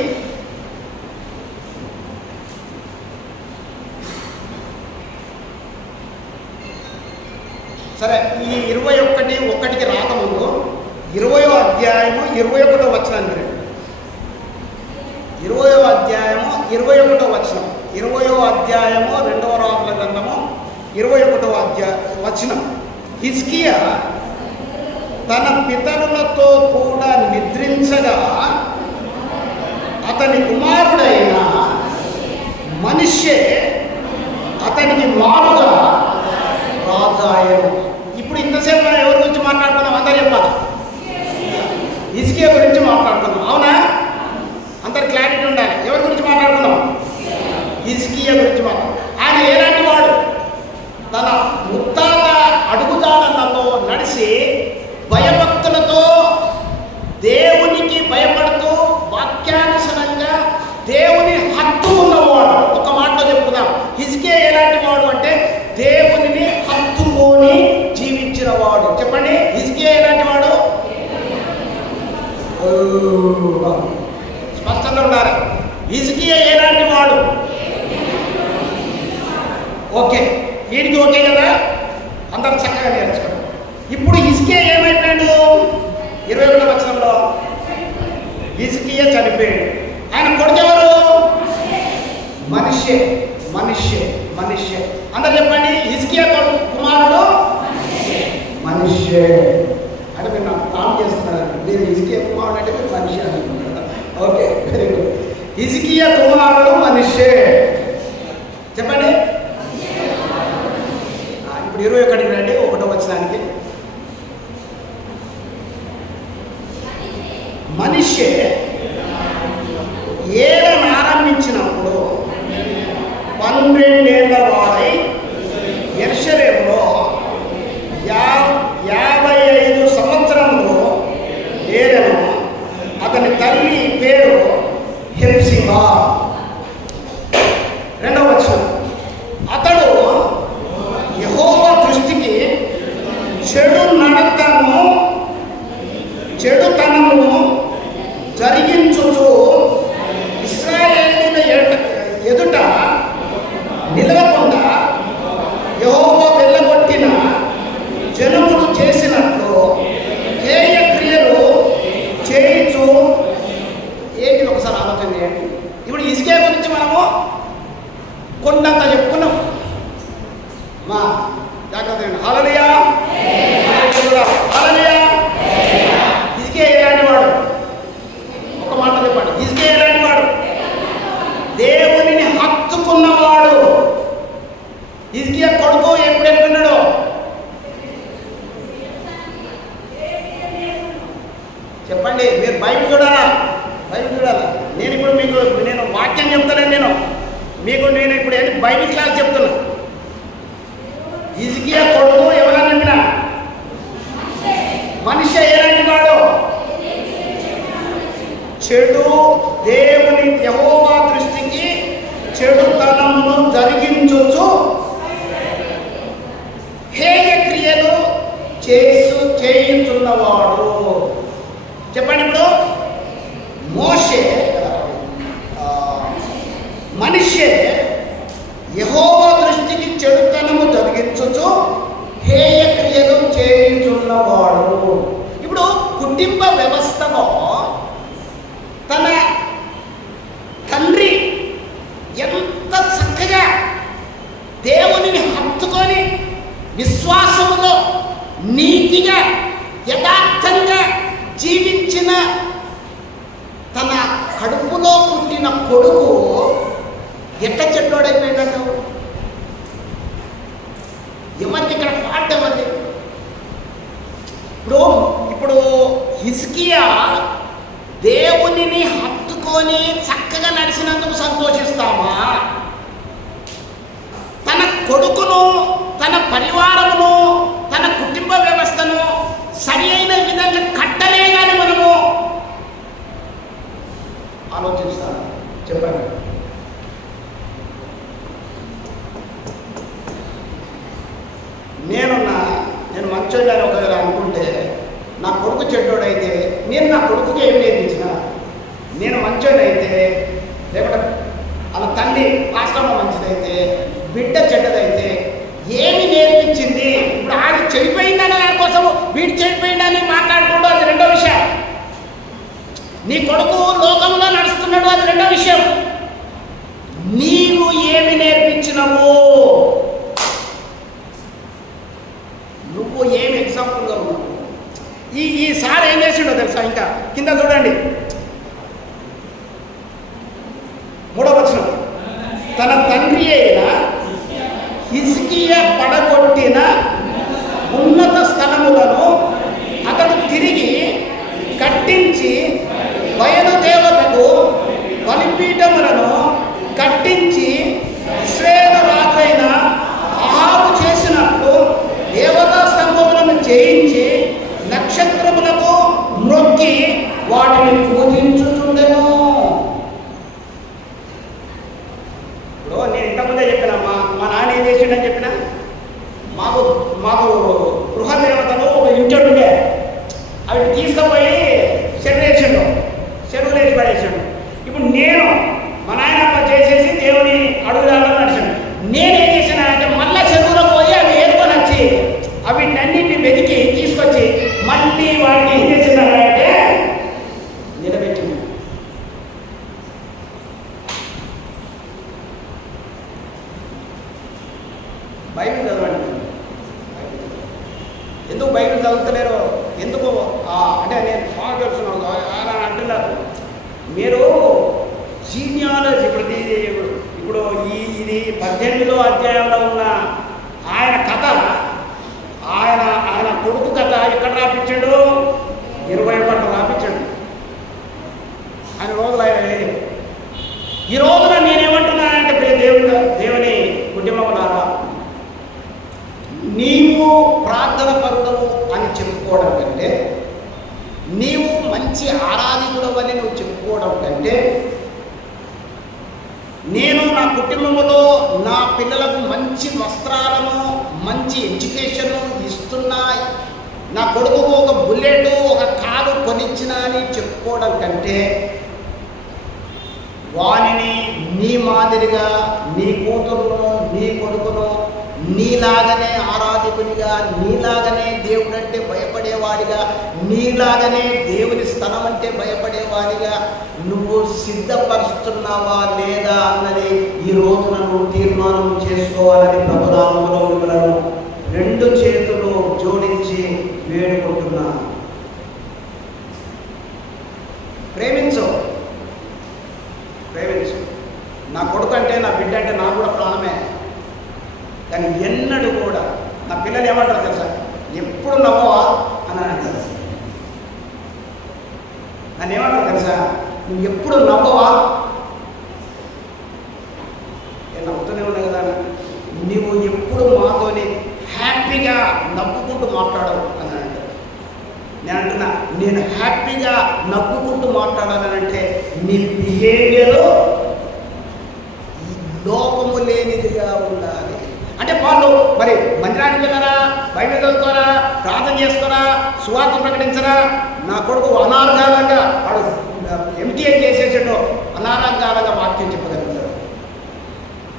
సరే. ఈ 21:1కి రాకముందు 20వ అధ్యాయము 21వ వచనాన్ని రండి. 20వ అధ్యాయము 21వ వచనం. 20వ అధ్యాయము రెండవ రాజుల గ్రంథము 21వ వచనం. హిజ్కియా తన పితరులతో కూడా నిద్రించగా అతని కుమారుడైన మనిషే అతనికి మారుగా రాజాయను. ఇప్పుడు ఇంతసేపు మనం ఎవరి గురించి మాట్లాడుతున్నాం? అందరూ చెప్పాలి. హిజ్కియా గురించి మాట్లాడుతున్నాం, అవునా? అందరు క్లారిటీ ఉండాలి. ఎవరి గురించి మాట్లాడుతున్నాం? హిజ్కియా గురించి మాట్లాడుతున్నాం. ఆయన ఎలాంటి వాడు? తన ముత్తాత అడుగుదాడలలో నడిచి భయభక్తులతో దేవునికి భయపడుతూ వాక్యానుసరంగా దేవుని హక్కు ఉన్నవాడు. ఒక మాటలో చెప్పుకుందాం, హిజ్కియా ఎలాంటి వాడు అంటే దేవునిని హత్తుకొని జీవించిన వాడు. చెప్పండి, హిజ్కియా ఎలాంటి వాడు? స్పష్టంగా ఉండాలి. హిజ్కియా ఎలాంటి వాడు? ఓకే, వీడికి ఓకే కదా? అందరు చక్కగా నేర్చుకోండి. ఇప్పుడు హిజ్కియా ఏమైపోయాడు? 21వ వచనంలో హిజ్కియా చనిపోయాడు. ఆయన కొడుకు ఎవరు? మనిషే. మనిషే మనిషే అందరు చెప్పండి. హిజ్కియా కుమారుడు మనిషే. అంటే మీరు నాకు కాల్ చేస్తున్నారు. నేను హిజ్కియా కుమారుడు అంటే మీరు మనిషి అనుకుంటున్నారు. Okay, very good. హిజ్కియా కుమారుడు మనిషే. చెప్పండి. ఇప్పుడు 21కి రండి. 1వ వచనానికి. మనిషే ఏలను ఆరంభించినప్పుడు 12 ఏళ్ల వాడై యెరూషలేములో 55 సంవత్సరంలో ఏలను. అతని తల్లి పేరు హెప్సిబా. 2వ వచనం. అతడు యెహోవా దృష్టికి చెడుతనము జరిగించుచు ఇశ్రాయేలీయుల ఎదుట నిలవకుండా యెహోవా వెళ్ళగొట్టిన జనములు చేసినట్లు హేయ క్రియలు చేయించు. ఏంటి ఒకసారి ఆలోచన చేయండి. ఇప్పుడు హిజ్కియా గురించి మనము కొండంత చెప్పుకున్నాం. మా జాగ్రత్త. హల్లెలూయా, హల్లెలూయా. హిజ్కియా ఎలాంటి వాడు? ఒక మాట చెప్పండి. హిజ్కియా ఎలాంటి వాడు? దేవునిని హత్తుకున్నవాడు. హిజ్కియా కొడుకు ఎప్పుడు ఎక్కడున్నాడు? చెప్పండి. మీరు బైబిల్ చూడాలా? బైబిల్ చూడాలా? నేను ఇప్పుడు మీకు వాక్యం చెప్తాను. నేను ఇప్పుడు బైబిల్ క్లాస్ చెప్తున్నా. హిజ్కియా కొడుకు ఎవరని చెప్పినా? మనిషి ఎలాంటి వాడు? చెడు, దేవుని యెహోవా దృష్టికి చెడుతనమును జరిగించుచు హేయ క్రియలు చేయించున్నవాడు. చెప్పండి. ఇప్పుడు మోషే మనిషే యెహోవా దృష్టికి చెడుతనము జరిగించుచు హేయ క్రియలు చేయించున్నవాడు. ఇప్పుడు కుటుంబ వ్యవస్థలో తన తండ్రి ఎంత చక్కగా దేవునిని హత్తుకొని విశ్వాసములో నీతిగా యథార్థంగా జీవించిన తన కడుపులో పుట్టిన కొడుకు ఎట్ట చెడ్డోడైపోయినట్టు? ఎవరికి ఇక్కడ ఫాల్ట్ ఎవరిది? ఇప్పుడు హిజ్కియా దేవునిని హత్తుకొని చక్కగా నడిచినందుకు సంతోషిస్తామా? తన కొడుకును, తన పరివారమును, తన తన కుటుంబ వ్యవస్థను సరి అయిన విధంగా కట్టలే కానీ మనము ఆలోచిస్తాను. చెప్పండి. నేను మంచోళ్ళని ఒకవేళ అనుకుంటే నా కొడుకు చెడ్డోడైతే నేను నా కొడుకుకి ఏమి నేర్పించిన? నేను మంచోడైతే లేకపోతే వాళ్ళ తల్లి రాష్ట్రంలో మంచిదైతే బిడ్డ చెడ్డదైతే ఏమి నేర్పించింది? ఇప్పుడు ఆడు చెడిపోయిందని దానికోసం వీడు చెడిపోయిందని మాట్లాడుకుంటూ అది రెండో విషయం. నీ కొడుకు లోకంలో నడుస్తున్నాడు, అది రెండో విషయం. నీవు ఏమి నేర్పించినవు? నువ్వు ఏమి ఎగ్జాంపుల్గా ఉన్నావు? ఈ సార్ ఏం చేసిండో తెలుసా? ఇంకా కింద చూడండి, 3వ వచనం. తన తండ్రి అయిన హిజ్కియా పడగొట్టిన ఉన్నత స్థలములను అతడు తిరిగి కట్టించి బయలుదేవతకు బలిపీఠములను కట్టించి ఇశ్రాయేలు రాజైన అహాబు చేసినట్లు దేవతా స్తంభములను చేయించి నక్షత్రములకు మ్రొక్కి వాటిని పూజించుచుండెను. ఇప్పుడు నేను ఇంతకుముందే చెప్పిన మా నాన్న ఏం చేసిండని చెప్పిన, మాకు గృహ దేవతలు ఒక ఇంచోడు ఉండే, అవి తీసుకుపోయి చెరువులు వేసి పడేసాడు. ఇప్పుడు నేను మా నాయనప్ప చేసేసి దేవుని అడుగుదామని నడిచాను. నేనేం చేశాను అంటే మళ్ళీ చెరువులకు పోయి అవి ఏరుకొని వచ్చి అన్నింటినీ వెతికి తీసుకొచ్చి మళ్ళీ వాటిని ఏం చేసిందంటే నిలబెట్టింది. బైబిల్ చదవండి. ఎందుకు బైబిల్ చదువుతలేరు? ఎందుకు అంటే నేను బాగా తెలుసున్నాను అలా అంటున్నారు. మీరు జీనియాలజీ ఇప్పుడు ఇది 18వ అధ్యాయంలో ఉన్న ఆయన కథ, ఆయన కొడుకు కథ ఎక్కడ రాపించాడు? 21 రాపించాడు. ఆయన రోజులు ఆయన లేదు. ఈ రోజున నేనేమంటున్నానంటే దేవుని కుటుంబంలారా, నీవు ప్రార్థన పరుడవు అని చెప్పుకోవడం కంటే, నీవు మంచి ఆరాధకుడవు అని నువ్వు చెప్పుకోవడం కంటే, నేను నా కుటుంబంలో నా పిల్లలకు మంచి వస్త్రాలను మంచి ఎడ్యుకేషన్ ఇస్తున్నా, నా కొడుకుకు ఒక బుల్లెట్ ఒక కారు కొనిచ్చిన అని చెప్పుకోవడం కంటే, వానిని నీ మాదిరిగా నీ కూతురును నీ కొడుకును నీలాగనే ఆరాధకునిగా, నీలాగనే దేవుడంటే భయపడేవాడిగా, నీలాగనే దేవుని స్థలం అంటే భయపడేవాడిగా నువ్వు సిద్ధపరుస్తున్నావా లేదా అన్నది ఈ రోజున నువ్వు తీర్మానం చేసుకోవాలని ప్రభునామములో మిమ్మలను 2 చేతులు జోడించి వేడుకుంటున్నా. ప్రేమించు. నా కొడుకు అంటే నా బిడ్డ అంటే నాకు కూడా ప్రాణమే. కానీ ఎన్నడూ కూడా నా పిల్లలు ఏమంటారు తెలుసా? ఎప్పుడు నవ్వవా అని అంటారు. నన్ను ఏమంటారు తెలుసా? నువ్వు ఎప్పుడు నవ్వవా? నేను నవ్వుతూనే ఉన్నా కదా. నువ్వు ఎప్పుడు మాతోని హ్యాపీగా నవ్వుకుంటూ మాట్లాడవు అని అంటారు. నేను అంటున్నా, నేను హ్యాపీగా నవ్వుకుంటూ మాట్లాడాలనంటే నీ బిహేవియర్ లోపము లేనిదిగా ఉండాలి. అంటే వాళ్ళు మరి మందిరానికి వెళ్ళరా, బైబిల్ చదువుతారా, ప్రార్థన చేస్తారా, సువార్త ప్రకటించరా? నా కొడుకు అనార్గాలంగా వాడు ఎంటీఏ చేసేసాడు, అనార్గాలంగా వాక్యం చెప్పగలుగుతాడు.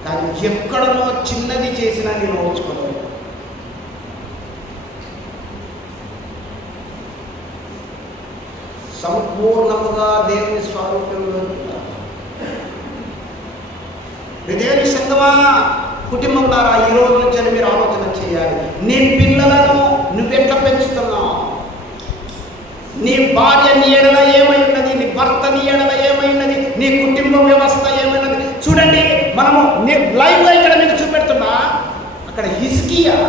కానీ ఎక్కడనో చిన్నది చేసినా నేను ఓర్చుకోలేదు. సంపూర్ణముగా దేవుని స్వరూపంలో దేవుని సంగమా కుటుంబంలారా, ఈ రోజు నుంచి మీరు ఆలోచన చేయాలి. నీ పిల్లలను నువ్వెట్లా పెంచుతున్నావు? నీ భార్య నీ ఎడల ఏమై ఉన్నది? నీ భర్త నీ ఎడల ఏమై ఉన్నది? నీ కుటుంబ వ్యవస్థ ఏమైనది? చూడండి, మనము లైవ్గా ఇక్కడ మీకు చూపెడుతున్నా. అక్కడ హిజ్కియా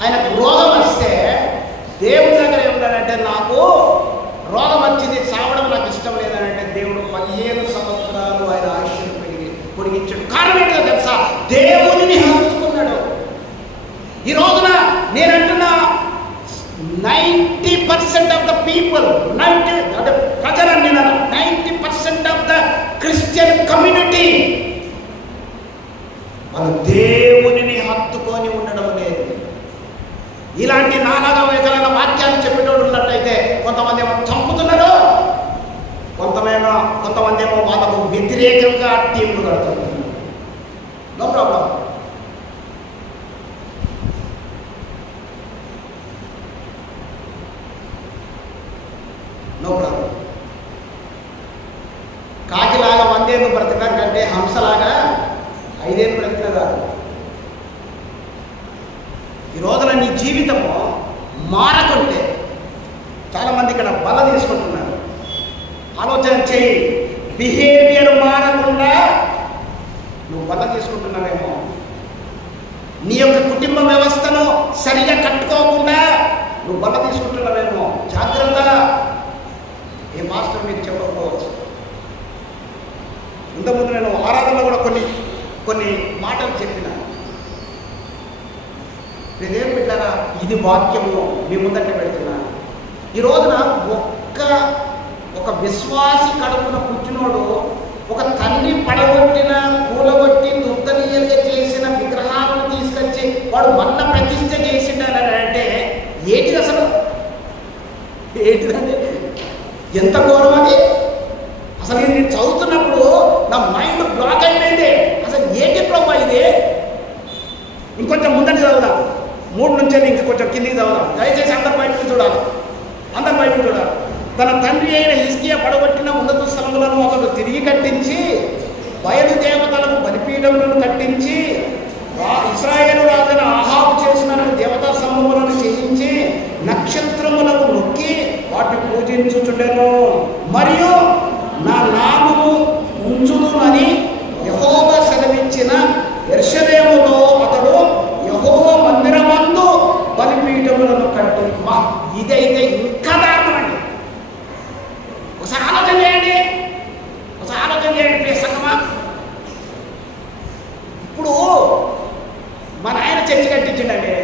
ఆయనకు రోగం వస్తే దేవుడి దగ్గర ఏముంటాడంటే, నాకు రోగం వచ్చింది, చావడం నాకు ఇష్టం లేదనంటే దేవుడు 15 సంవత్సరాలు ఆయన ఆయుష్ను పొడిగించాడు. కారణం ఏంటో తెలుసా? దేవుడిని హత్తుకున్నాడు. ఈ రోజున నేనంటున్నా 90% ఆఫ్ ద పీపుల్, అంటే ప్రజలన్నీ 90% ఆఫ్ ద క్రిస్టియన్ కమ్యూనిటీ వాళ్ళు దేవునిని హత్తుకొని ఉండడం లేదు. ఇలాంటి నానాగా విధాలైన వాక్యాలు చెప్పేటోడు ఉన్నట్టయితే కొంతమంది ఏమో చంపుతున్నారు, కొంతమంది ఏమో వాళ్ళకు వ్యతిరేకంగా టీంలు కడుతున్నారు. No problem. No problem. కాకిలాగా 100 ఏళ్ళు బ్రతకడం కంటే హంసలాగా 5 ఏళ్ళు బ్రతకడం కాదు. ఈ రోజున నీ జీవితము మారకుంటే, చాలామంది ఇక్కడ బల తీసుకుంటున్నారు. ఆలోచన చేయి. బిహేవియర్ మారకుండా నువ్వు బల తీసుకుంటున్నావేమో, నీ యొక్క కుటుంబ వ్యవస్థను సరిగా కట్టుకోకుండా నువ్వు బల తీసుకుంటున్నావేమో. జాగ్రత్త. ఏ మాస్టర్ మీకు చెప్పకపోవచ్చు. ఇంతకుముందు నేను ఆరాధనలో కూడా కొన్ని మాటలు చెప్పిన. ఇదేం పెట్టారా, ఇది వాక్యము మీ ముందంటే పెడుతున్నా. ఈ రోజున ఒక విశ్వాసి కడుపున పుట్టినోడు ఒక తండ్రి పడగొట్టిన, కూలగొట్టి, తుత్తనీయలుగా చేసిన విగ్రహాలను తీసుకొచ్చి వాడు మన్న ప్రతిష్ఠ చేసిండనంటే ఏంటిది అసలు? ఏంటిదండి? ఎంత ఘోరం అది అసలు. ఇది నేను చదువుతున్నప్పుడు నా మైండ్ బ్లాక్ అయిపోయింది. అసలు ఏంటి ప్రభా ఇది? ఇంకొంచెం ముందటి చదువుదాం, 3 నుంచి ఇంక కొంచెం కిందికి చదువుదాం. దయచేసి అందరు బయటకు చూడాలి, అందరు బయటకు చూడాలి. తన తండ్రి అయిన హిజ్కియా పడగొట్టిన ఉన్నత స్థలములను అతడు తిరిగి కట్టించి, బయలు దేవతలకు బలిపీఠములను కట్టించి, ఇశ్రాయేలు రాజైన ఆహాబు చేసినట్టు దేవతా స్తంభములను చేయించి, నక్షత్రములకు మొక్కి వాటిని పూజించుచుండెను. మరియు నా నామము ఉంచుదునని యెహోవా సెలవిచ్చిన యెరూషలేములో అతడు యెహోవా మందిరమందు బలిపీఠములను కట్టి. ఇదైతే ఇంకా దారుణమండి. ఒకసారి ఆలోచన చేయండి, ప్రియ సంగమా. ఇప్పుడు మా నాయన చర్చి కట్టించిండండి,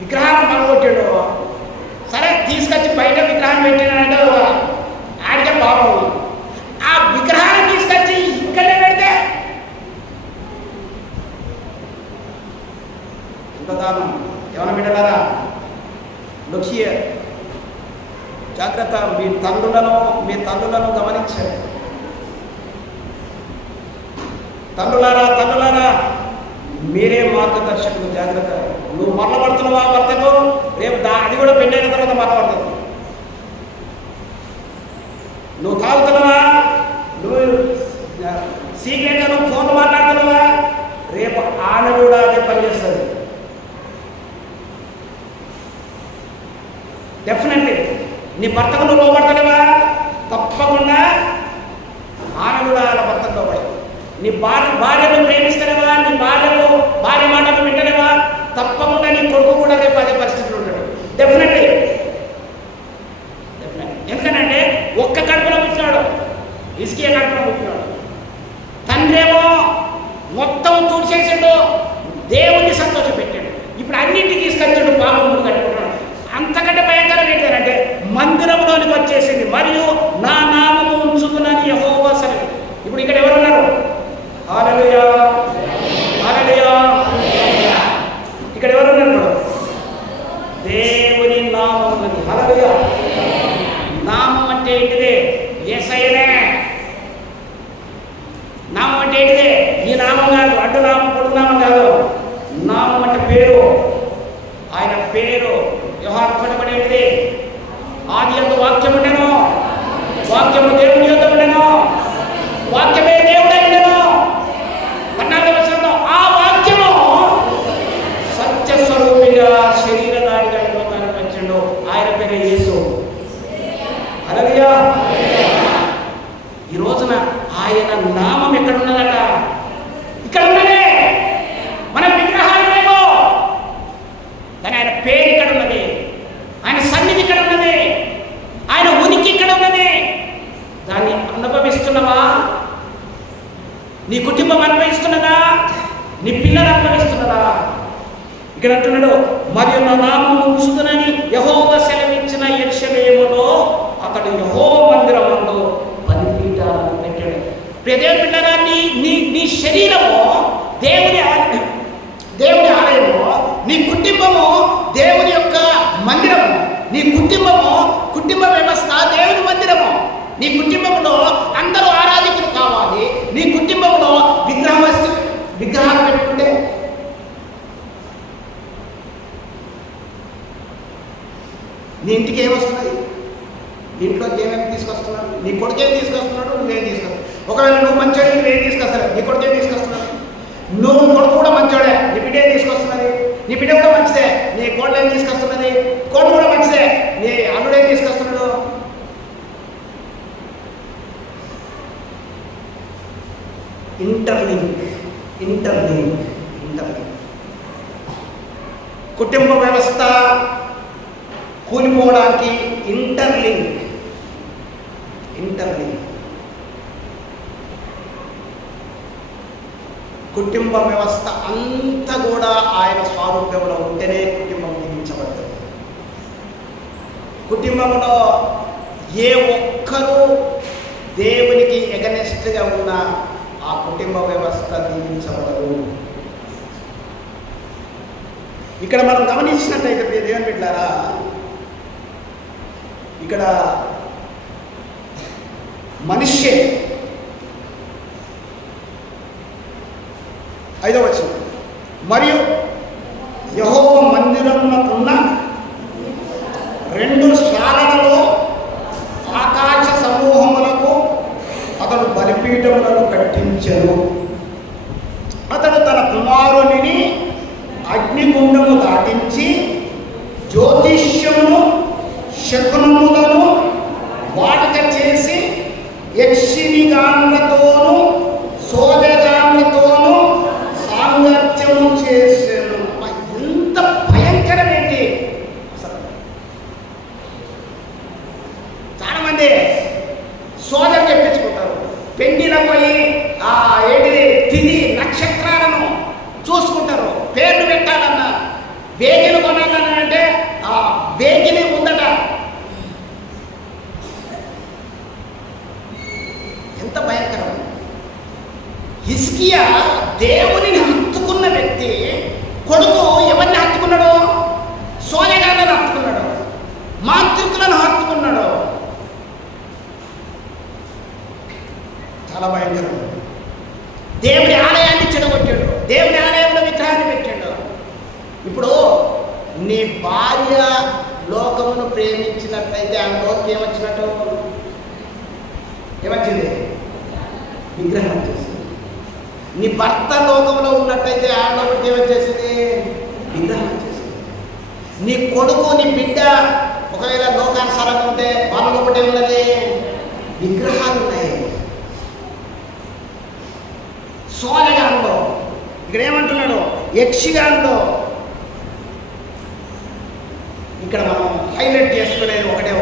విగ్రహాన్ని పడగొట్టాడు. సరే, తీసుకొచ్చి బయట విగ్రహం పెట్టినాడంటే ఆడికే పాపం. ఆ విగ్రహాన్ని తీసుకొచ్చి ఇక్కడే పెడితే ఎంత దారుణం. ఏమైనా బిడ్డలారా, లుక్ హియర్. జాగ్రత్త. మీ తల్లులను గమనించండి. తల్లులారా మీరే మార్గదర్శకులు. జాగ్రత్త. నువ్వు మరలబడుతున్నావా భర్తకు? రేపు అది కూడా పెళ్ళైన తర్వాత మరలబడుతుంది. నువ్వు తాగుతున్నావా? నువ్వు సీక్రెట్గా నువ్వు ఫోన్లు మాట్లాడుతున్నావా? రేపు ఆమె కూడా అదే పనిచేస్తుంది. డెఫినెట్లీ. నీ భర్తకు నువ్వు లోపడతలేవా? తప్పకుండా ఆమె కూడా అలా భర్తకు లోపడి. నీ భార్యను ప్రేమిస్తలేవా? నీ భార్య మాటలు వింటలేవా? తప్పకుండా నీ కొడుకు కూడా రేపు అదే పరిస్థితులు ఉంటాడు. డెఫినెట్లీ. ఎందుకంటే ఒక్క కడుపులో పుట్టినాడు, హిజ్కియా కడుపులో పుట్టినాడు. తండ్రి ఏమో మొత్తం తూర్చేసాడు, దేవుణ్ణి సంతోషపెట్టాడు. ఇప్పుడు అన్నింటికి తీసుకొచ్చాడు, పాపములు కట్టుకుంటున్నాడు. అంతకంటే భయంకరం ఏంటంటే మందిరంలోనికి వచ్చేసింది. మరియు నా నామము ఉంచుకున్నని యెహోవా సెలవు. ఇప్పుడు ఇక్కడ ఎవరున్నారు? హల్లెలూయా, హల్లెలూయా. ఇక్కడ ఎవరున్నారు? దేవుని నామం ఉన్నది. హల్లెలూయా. నామం అంటే ఏంటిది? యేసయ్యనే. నామం అంటే ఏంటిది? ఈ నామం కాదు, అడ్డు నామం, పొడు నామం కాదు. నామం అంటే పేరు. ఆయన పేరు యోహాను పడబడేటిది. ఆది యందు వాక్యము ఉండెను, వాక్యము దేవుని యొద్ద ఉండెను, వాక్యమే దేవుడై ఉండెను. 14వ వచనంలో ఆ వాక్యము సత్య స్వరూపిగా శరీరధారిగా ఈ లోకానికి వచ్చాడు. ఆయన పేరే యేసు. హల్లెలూయా. ఈ రోజున ఆయన నామం ఎక్కడ ఉన్నదట? ఇక్కడ ఉన్నదే. మన విగ్రహాలు లేవో, కానీ ఆయన పేరు ఇక్కడ ఉన్నది, ఆయన సన్నిధి ఇక్కడ ఉన్నది, ఆయన ఉనికి ఇక్కడ ఉన్నది. దాన్ని అనుభవిస్తున్నావా? నీ కుటుంబం అనుభవిస్తున్నదా? నీ పిల్లలు అనుభవిస్తున్నదా? ఇక్కడ అంటున్నాడు, మరియు నా నామం ఉంచుతునని యెహోవా సెలవిచ్చిన యెరూషలేములో అతడు యెహోవా మందిరములో బలిపీఠాలను పెట్టాడు. దేవుని బిడ్డలారా, నీ శరీరము దేవుని ఆలయము, నీ కుటుంబము దేవుని యొక్క మందిరము, నీ కుటుంబ వ్యవస్థ దేవుని మందిరము. నీ కుటుంబంలో అందరూ ఆరాధకులు కావాలి. నీ కుటుంబంలో విగ్రహాలు పెట్టుకుంటే నీ ఇంటికి ఏమొస్తున్నాయి? నీ ఇంట్లోకి ఏమేమి తీసుకొస్తున్నాడు? నీ కొడుకు ఏం తీసుకొస్తున్నాడు, నువ్వేం తీసుకొస్తావు? ఒకవేళ నువ్వు మంచోడే, నువ్వేం తీసుకొస్తావు? నీ కొడుకు ఏం తీసుకొస్తున్నాడు? నువ్వు కొడుకు కూడా మంచోడే, నీ బిడ్డ ఏం తీసుకొస్తున్నది? నీ బిడ్డ కూడా మంచిదే, నీ కోళ్ళు ఏం తీసుకొస్తున్నది? కోళ్ళు కూడా మంచిదే, నీ అల్లుడు ఏం తీసుకొస్తున్నాడు? ఇంటర్లింక్. కుటుంబ వ్యవస్థ కూలిపోవడానికి ఇంటర్లింక్. కుటుంబ వ్యవస్థ అంతా కూడా ఆయన స్వారూప్యంలో ఉంటేనే కుటుంబం నిర్మించబడ్డది. కుటుంబంలో ఏ ఒక్కరూ దేవునికి ఎగనెస్ట్గా ఉన్న ఆ కుటుంబ వ్యవస్థ దీవించబడదు. ఇక్కడ మనం గమనించినట్లయితే దేవుని బిడ్డలారా, ఇక్కడ మనిషే 5వ వచనం, మరియు యెహోవా మందిరమున ఉన్న 2 శాలలలో ఆకాశ సమూహములకు అతడు బలిపీఠములను కట్టించెను. అతడు తన కుమారునిని అగ్నిగుండము దాటించి జ్యోతిష్యమును శకునములను వాటిక చేసి యక్షినిగాన్లతోనూ సోదగాన్లతోనూ సాంగత్యము చేసెను. ఎంత భయంకరమేంటి! చాలా మంది సోదరు చెప్పించుకుంటారు. పెండిలో పోయి తిది నక్షత్రాలను చూసుకుంటారు. పేర్లు పెట్టాలన్నా, వేగిలు కొనాలన్నా అంటే ఆ వేగిలి ఉందట. ఎంత భయంకరం! హిజ్కియా దేవునిని హత్తుకున్న వ్యక్తి. కొడుకు ఎవరిని హత్తుకున్నాడు? సోదగాళ్ళను హత్తుకున్నాడు, మాతృకులను హత్తుకున్నాడు. చాలా భయంకరం. దేవుని ఆలయాన్ని చెడగొట్టాడు, దేవుని ఆలయంలో విగ్రహాన్ని పెట్టాడు. ఇప్పుడు నీ భార్య లోకమును ప్రేమించినట్లయితే ఆ లోకి ఏమొచ్చినట్టు? ఏమొచ్చింది? విగ్రహం వచ్చేసింది. నీ భర్త లోకంలో ఉన్నట్టయితే ఆ లోపలికి ఏమొచ్చేసింది? విగ్రహం వచ్చేసింది. నీ కొడుకు, నీ బిడ్డ ఒకవేళ లోకానుసారంగా ఉంటే వాళ్ళ లోపల ఏమున్నది? విగ్రహాలు ఉన్నాయి. సోదగాన్లో ఇక్కడ ఏమంటున్నాడు? యక్షిగాన్లో. ఇక్కడ మనం హైలైట్ చేసుకునేది ఒకటే,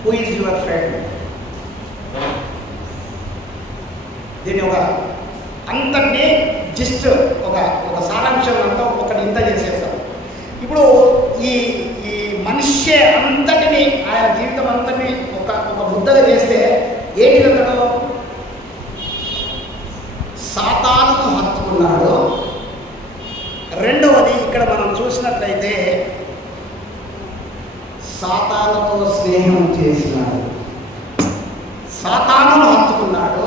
హూ ఈజ్ యువర్ ఫ్రెండ్. దీన్ని అంతటి జస్ట్ ఒక సారాంశం అంతా ఒకటి ఇంత చేసేస్తాం. ఇప్పుడు ఈ మనిషి అంతటిని, ఆయన జీవితం అంతటిని ఒక ముద్దగా చేస్తే ఏంటి అతడు? సాతానును హత్తుకున్నాడు. రెండవది ఇక్కడ మనం చూసినట్లయితే సాతానుతో స్నేహం చేసినాడు. సాతానును హత్తుకున్నాడు,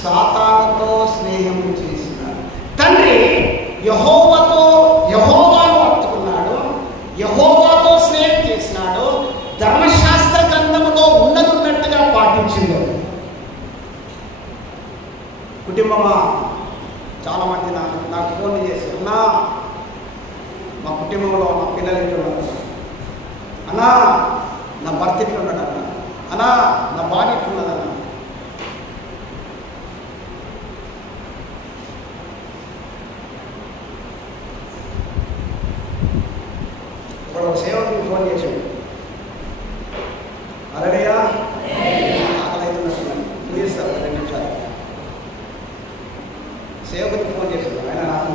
సాతానుతో స్నేహం చేసినాడు. తండ్రి యెహోవాను హత్తుకున్నాడు, యెహోవాతో స్నేహం చేసినాడు. ధర్మశాస్త్ర గ్రంథములో ఉన్నట్టుగా పాటించింది. కుటుంబమా, చాలామంది నాకు ఫోన్ చేసి, అన్నా మా కుటుంబంలో మా పిల్లలు ఇట్లున్నారు, అన్నా నా భర్త ఇట్లున్నాడు, అన్నా నా భార్య ఇట్లున్నదన్న. ఇప్పుడు ఒక సేవకుడికి ఫోన్ చేసాడు, అరడయ్యా ఆకలి అవుతున్నట్టున్నాను, ముగిస్తారు 2 నిమిషాలు. సేవకుడికి ఫోన్ చేశాడు, ఆయన నాకు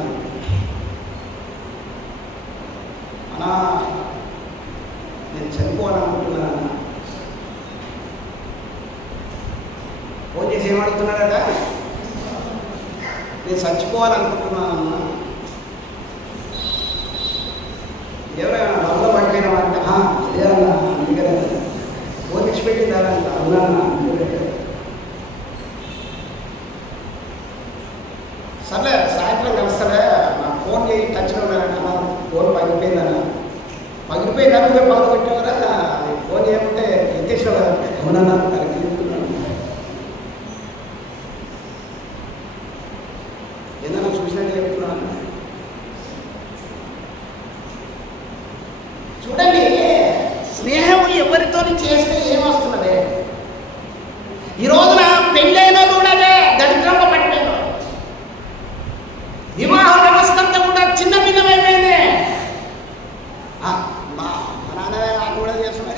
అన్నా చనిపోవాలనుకుంటున్నానన్నా. ఫోన్ చేసి ఏమడుగుతున్నాడట, నేను చచ్చిపోవాలనుకుంటున్నానన్నా. ఎవరైనా వల్ల పడిపోయినా అంటే అదే అన్నా, అందుకనే ఫోన్ తెచ్చి పెట్టిందారంట. అవునా, సర్లే సాయంత్రం కలుస్తారా, నాకు ఫోన్ చేయి, టచ్లో ఉన్నారంట. ఫోన్ పగిలిపోయిందన్నా. పగిలిపోయిందా, నువ్వే పగల పెట్టావరా, ఫోన్ చేయమంటే ఎత్తేసావు కదా. అవునన్నా, దానికి చెప్తున్నాను. ఏదన్నా చూసినట్టు చెప్తున్నాను. చూడండి, స్నేహం ఎవరితో చేస్తే ఏమొస్తున్నదే. ఈ రోజున పెళ్ళైనా కూడా దరిద్రంగా పడిపోయిన వివాహ వ్యవస్థ అంతా కూడా చిన్న భిన్నమైపోయింది. మా నాన్న కూడా చేస్తున్నా,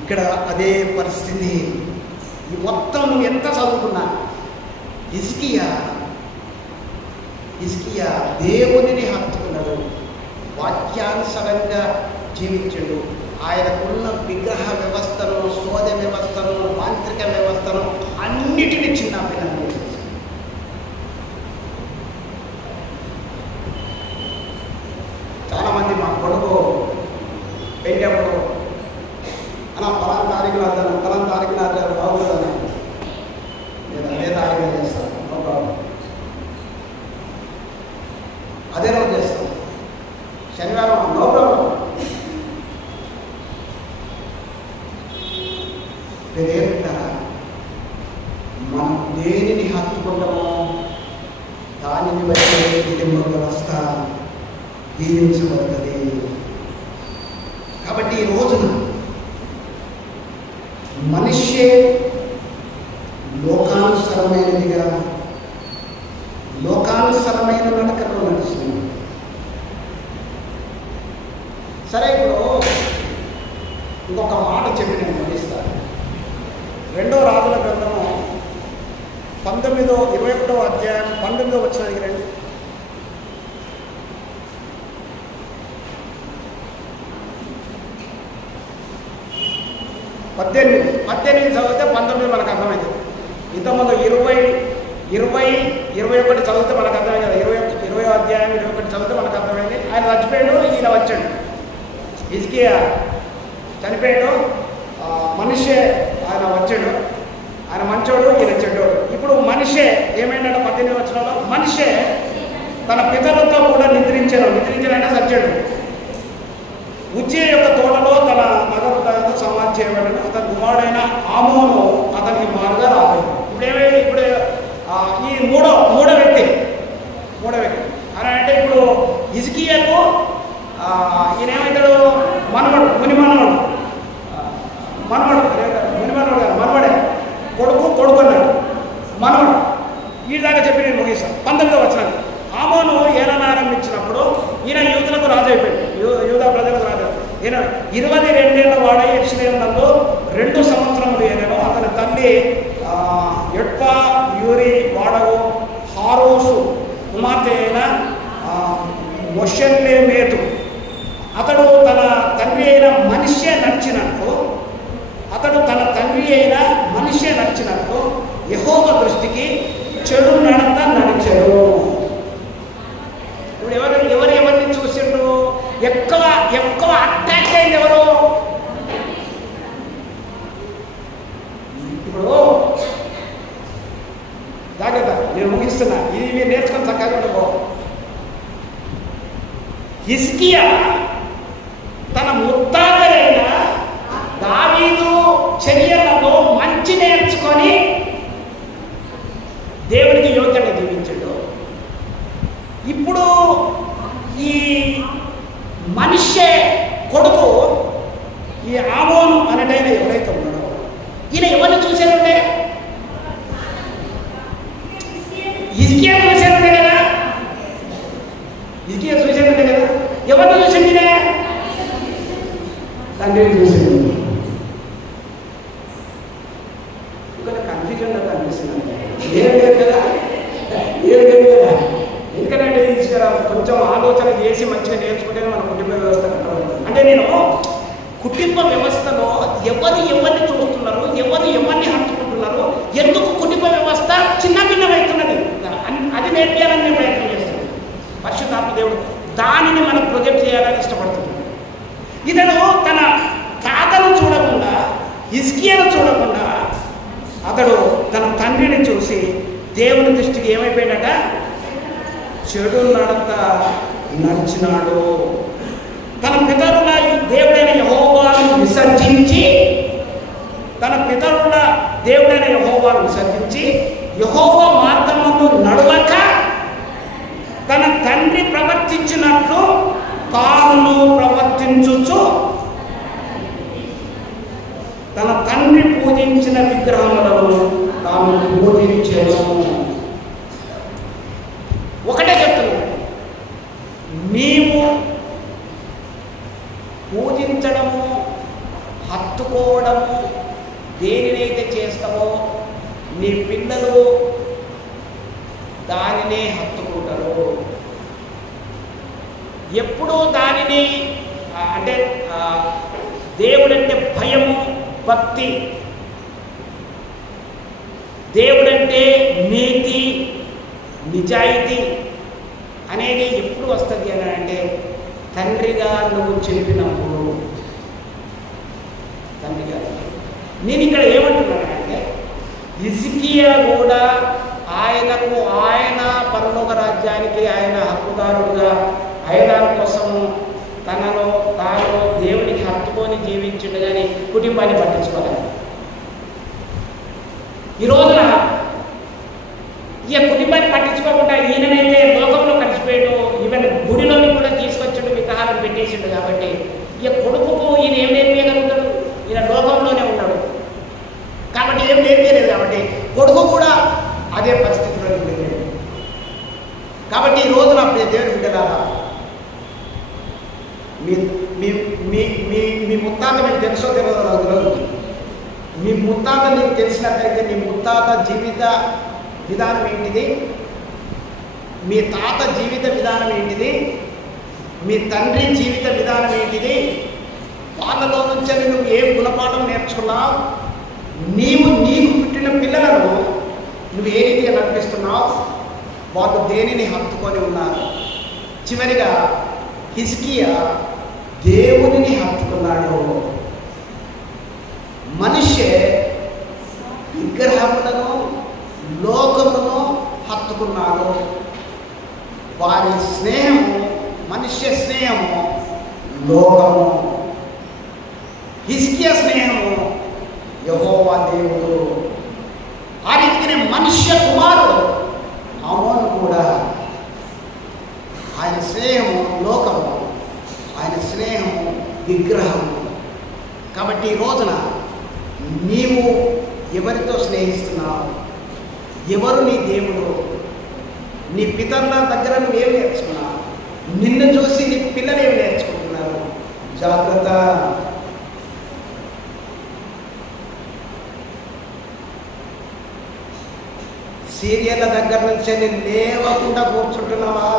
ఇక్కడ అదే పరిస్థితి. ఈ మొత్తం నువ్వు ఎంత చదువుకున్నా, హిజ్కియా దేవునిని హత్తుకున్నాడు, వాక్యానుసారంగా జీవించాడు. ఆయనకున్న విగ్రహ వ్యవస్థను, శోధ వ్యవస్థను, మాంత్రిక వ్యవస్థను అన్నిటినీ చిన్న భిన్నం చేసేసాడు. చాలామంది మా కొడుకు పెళ్ళప్పుడు అలా పలానా తారీఖు రాద్దాను, పలానా తారీఖు రాద్దాను, బాగుంటుందని. నేను అదే తారీఖు చేస్తాను, నో ప్రాబ్లం. అదే రోజు చేస్తాం, శనివారం, నో ప్రాబ్లం. ఏమిటారా, మనం దేనిని హత్తుకుంటామో దానిని బట్టి కుటుంబ వ్యవస్థ దీవించబడుతుంది. కాబట్టి ఈ రోజున మనిషే లోకానుసరమైనదిగా, లోకానుసరమైన నడకలో నడుస్తుంది. సరే, ఇప్పుడు ఇంకొక మాట చెప్పి నేను ముగిస్తాను. 2వ రాజుల గ్రంథము 21వ అధ్యాయం 19వ వచనానికి రండి. 18 చదివితే 19 మనకు అర్థమైంది. ఇంతకుముందు 20-21 చదివితే మనకు అర్థమైంది కదా. 20వ అధ్యాయం 21 చదివితే మనకు అర్థమైంది. ఆయన చచ్చిపోయాడు, ఈయన వచ్చాడు. హిజ్కియా చనిపోయాడు, మనిషే ఆయన వచ్చాడు. ఆయన మంచోడు, ఈయన చెడ్డోడు. ఇప్పుడు మనిషే ఏమైనాడు, 18 వచనంలో మనిషే తన పితరులతో కూడా నిద్రించాడంటే చచ్చాడు. ఉజ్జియా యొక్క తోటలో తన నగరులతో సమాధి చేయబడ్డాడు. అతని కుమారుడైన ఆమోను అతనికి మారుగా రాలేదు. ఇప్పుడు ఈ మూడో వ్యక్తి అని అంటే ఇప్పుడు హిజ్కియాకు ఈయన ఏమవుతాడు, మనవడే కొడుకు అన్నాడు, మనవడు. ఈ దాకా చెప్పి నేను ముగిస్తాను. 19వ వచనం, ఆమోను ఏలన ఆరంభించినప్పుడు ఈయన యూదులకు రాజు అయిపోయాడు, యూదా ప్రజలకు రాజు. ఈయన 22 ఏళ్ల వాడై యెరూషలేము నందు 2 సంవత్సరములు ఏలెను. అతని తల్లి ఎడ్పా యూరి వాడవు హారోసు కుమార్తె అయిన మొషెల్లేమేతు. అతడు తన తండ్రి అయిన మనిషే నడిచినట్టు యెహోవా దృష్టికి చెడు నడత నడిచాడు. ఇప్పుడు ఎవరిని చూసిండు, ఎక్కువ అటాక్ అయింది ఎవరు? ఇప్పుడు జాగ్రత్త, నేను ముగిస్తున్నా, ఇది మీరు నేర్చుకొని చక్కగా ఉండబో. హిజ్కియా తన ముత్తాతలైన దావీదు చర్యలలో మంచి నేర్చుకొని దేవుడికి యోగ్యంగా జీవించాడు. ఇప్పుడు ఈ మనిషే కొడుకు ఈ ఆమోను అనేటైన ఎవరైతే ఉన్నాడో ఈయన ఎవరిని చూశారంటే హిజ్కియా చూశారంటే కదా, ఎవరిని చూసింది? తండ్రిని చూసింది. ఇక్కడ కన్ఫ్యూజన్ నాకు అనిపిస్తుంది. ఏం లేదు కదా, ఎందుకంటే తీసుకురా, కొంచెం ఆలోచన చేసి మంచిగా నేర్చుకుంటేనే మన కుటుంబ వ్యవస్థ అంటే నేను కుటుంబ వ్యవస్థలో ఎవరిని చూస్తున్నారు, ఎవరిని హంచుకుంటున్నారు, ఎందుకు కుటుంబ వ్యవస్థ చిన్న భిన్నమవుతున్నది అది నేర్పించాలని నేను ప్రయత్నం చేస్తున్నాను. పరిశుద్ధాత్మ దేవుడు దానిని మనం ప్రొజెక్ట్ చేయాలని ఇష్టపడుతున్నాడు. ఇతడు తన తాతను చూడకుండా, హిజ్కియాను చూడకుండా అతడు తన తండ్రిని చూసి దేవుని దృష్టికి ఏమైపోయాడట? చెడు నడత నడిచినాడు. తన పితరుల దేవుడైన యెహోవాను విసర్జించి యెహోవా మార్గమందు నడవక తన తండ్రి ప్రవర్తించినట్లు తాను ప్రవర్తించుచు తన తండ్రి పూజించిన విగ్రహములను తాను పూజించెను. ఒకటే చెప్తున్నాడు, నీవు పూజించడము, హత్తుకోవడము దేనినైతే చేస్తావో నీ పిల్లలు దానినే హత్తుకుంటారు. ఎప్పుడూ దానిని అంటే దేవుడంటే భయము, భక్తి, దేవుడంటే నీతి, నిజాయితీ అనేది ఎప్పుడు వస్తుంది అని అంటే తండ్రిగా నువ్వు చెప్పినప్పుడు. తండ్రిగా నేను ఇక్కడ ఏమంటున్నానంటే హిజ్కియా కూడా ఆయన పరలోక రాజ్యానికి ఆయన హక్కుదారుడుగా ఆయన కోసము తాను దేవునికి హత్తుకొని జీవించిండు, కానీ కుటుంబాన్ని పట్టించుకోలేదు. ఈ రోజున ఈ కుటుంబాన్ని పట్టించుకోకుండా ఈయననైతే లోకంలో కలిసిపోయాడు, ఈవెన్ గుడిలోని కూడా తీసుకొచ్చాడు, విగ్రహాలను పెట్టేసిండు. కాబట్టి ఈ కొడుకుకు ఈయన ఏం నేర్పించగలుగుతాడు? ఈయన లోకంలోనే ఉన్నాడు కాబట్టి ఏం నేర్పించలేదు. కాబట్టి కొడుకు కూడా అదే పరిస్థితిలో ఉండేది. కాబట్టి ఈ రోజున దేవుని బిడ్డలారా, మీ ముత్తాత మీకు తెలుసో తెలియదో నాకు తెలియదు. మీ ముత్తాత నీకు తెలిసినట్లయితే మీ ముత్తాత జీవిత విధానం ఏంటిది, మీ తాత జీవిత విధానం ఏంటిది, మీ తండ్రి జీవిత విధానం ఏంటిది, వాళ్ళలో నుంచి నువ్వు ఏ గుణపాఠం నేర్చుకున్నావు, నీకు పుట్టిన పిల్లలను నువ్వు ఏ రీతిగా నడిపిస్తున్నావు, వాళ్ళు దేనిని హత్తుకొని ఉన్నారు. చివరిగా హిజ్కియా దేవునిని హత్తుకున్నాడు. మనిషి విగ్రహములను, లోకమును హత్తుకున్నాడు. వారి స్నేహము, మనుష్య స్నేహము లోకము. హిజ్కియా స్నేహము యెహోవా దేవుడు. ఆ రీతిగానే మనుష్య కుమారుడు ఆమోను కూడా ఆయన స్నేహము లోకము, ఆయన స్నేహము విగ్రహము. కాబట్టి ఈ రోజున నీవు ఎవరితో స్నేహిస్తున్నావు, ఎవరు నీ దేవుడు, నీ పితరుల దగ్గర నువ్వేం నేర్చుకున్నావు, నిన్ను చూసి నీ పిల్లలు ఏమి నేర్చుకుంటున్నారు? జాగ్రత్త. సీరియళ్ళ దగ్గర నుంచి నేను లేవకుండా కూర్చుంటున్నావా?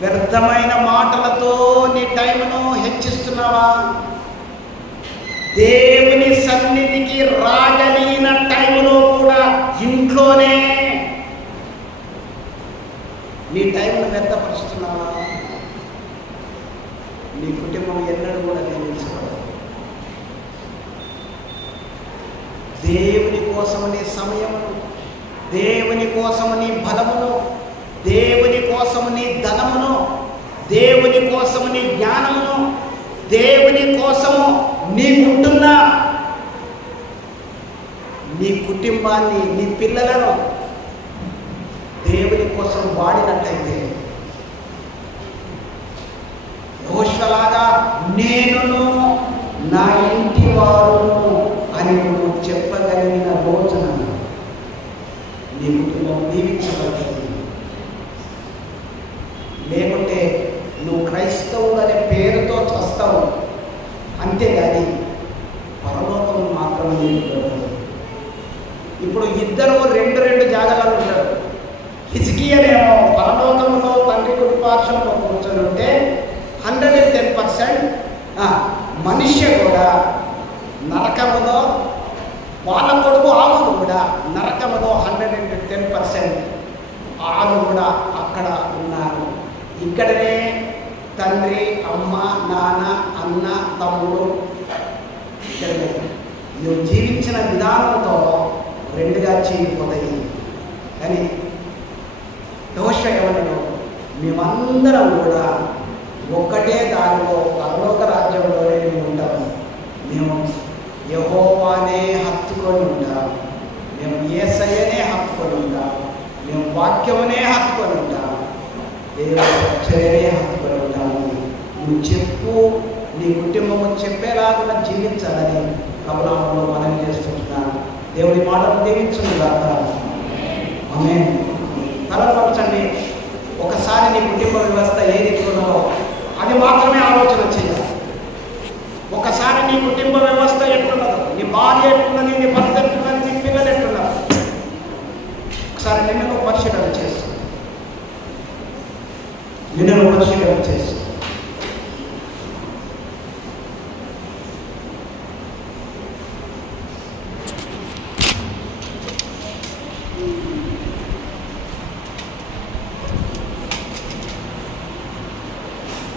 వ్యర్థమైన మాటలతో నీ టైంను హెచ్చిస్తున్నావా? దేవుని సన్నిధికి రాగలిగిన టైంలో కూడా ఇంట్లోనే నీ టైంను వ్యర్థపరుస్తున్నావా? నీ కుటుంబం ఎన్నడూ కూడా నిలిచిపోదు. దేవుని కోసము నీ సమయమును, దేవుని కోసము నీ బలమును, దేవుని కోసము నీ ధనమును, దేవుని కోసము నీ జ్ఞానమును, దేవుని కోసము నీకుంటున్న నీ కుటుంబాన్ని, నీ పిల్లలను దేవుని కోసం వాడినట్టయితే యెహోషువలాగా నేనును నా ఇంటి వారును అని నువ్వు చెప్పగలిగిన రోజున నీ కుటుంబం దీవించబడుతుంది. లేకుంటే నువ్వు క్రైస్తవులు అనే పేరుతో చస్తావు, అంతేగాని ఇప్పుడు ఇద్దరు రెండు జాగాలలో ఉంటారు. హిజ్కియానేమో పరలోకంలో తండ్రి కుడిపార్శ్వంలో కూర్చొని ఉంటే 110%. మనుష్య కూడా నరకములో, వాళ్ళ కొడుకు ఆమెను కూడా నరకములో 110% ఆమె కూడా అక్కడ ఉన్నారు. ఇక్కడనే తండ్రి, అమ్మ, నాన్న, అన్న, తమ్ముడు ఇక్కడనే నువ్వు జీవించిన విధానంతో రెండుగా చీలిపోతాయి. కానీ యెహోషువ ఏమన్నాడు? మేమందరం కూడా ఒక్కటే దారిలో పరలోక రాజ్యంలోనే మేము ఉంటాము. మేము యెహోవానే హత్తుకొని ఉంటాము. మేము యేసయ్యనే హత్తుకొని ఉంటాము. మేము వాక్యమునే హత్తుకొని ఉంటాము. దేవుడే హత్తుకొని ఉంటాము. నువ్వు చెప్పు, నీ కుటుంబము చెప్పేలాగా జీవించాలని ప్రభునామంలో మనం చేస్తుంటున్నాను. దేవుడి మాటలు దీవించును గాక. ఆమేన్. తలపరచండి. ఒకసారి నీ కుటుంబ వ్యవస్థ ఏ రీతిలో అది మాత్రమే ఆలోచన చేయాలి. ఒకసారి నీ కుటుంబ వ్యవస్థ ఎట్లున్నదో, నీ భార్య ఎట్లున్నది, నీ భర్త ఎట్లున్నది, నీ పిల్లలు ఎట్లున్నారు, ఒకసారి నిన్ను పరిశీలన చేస్తూ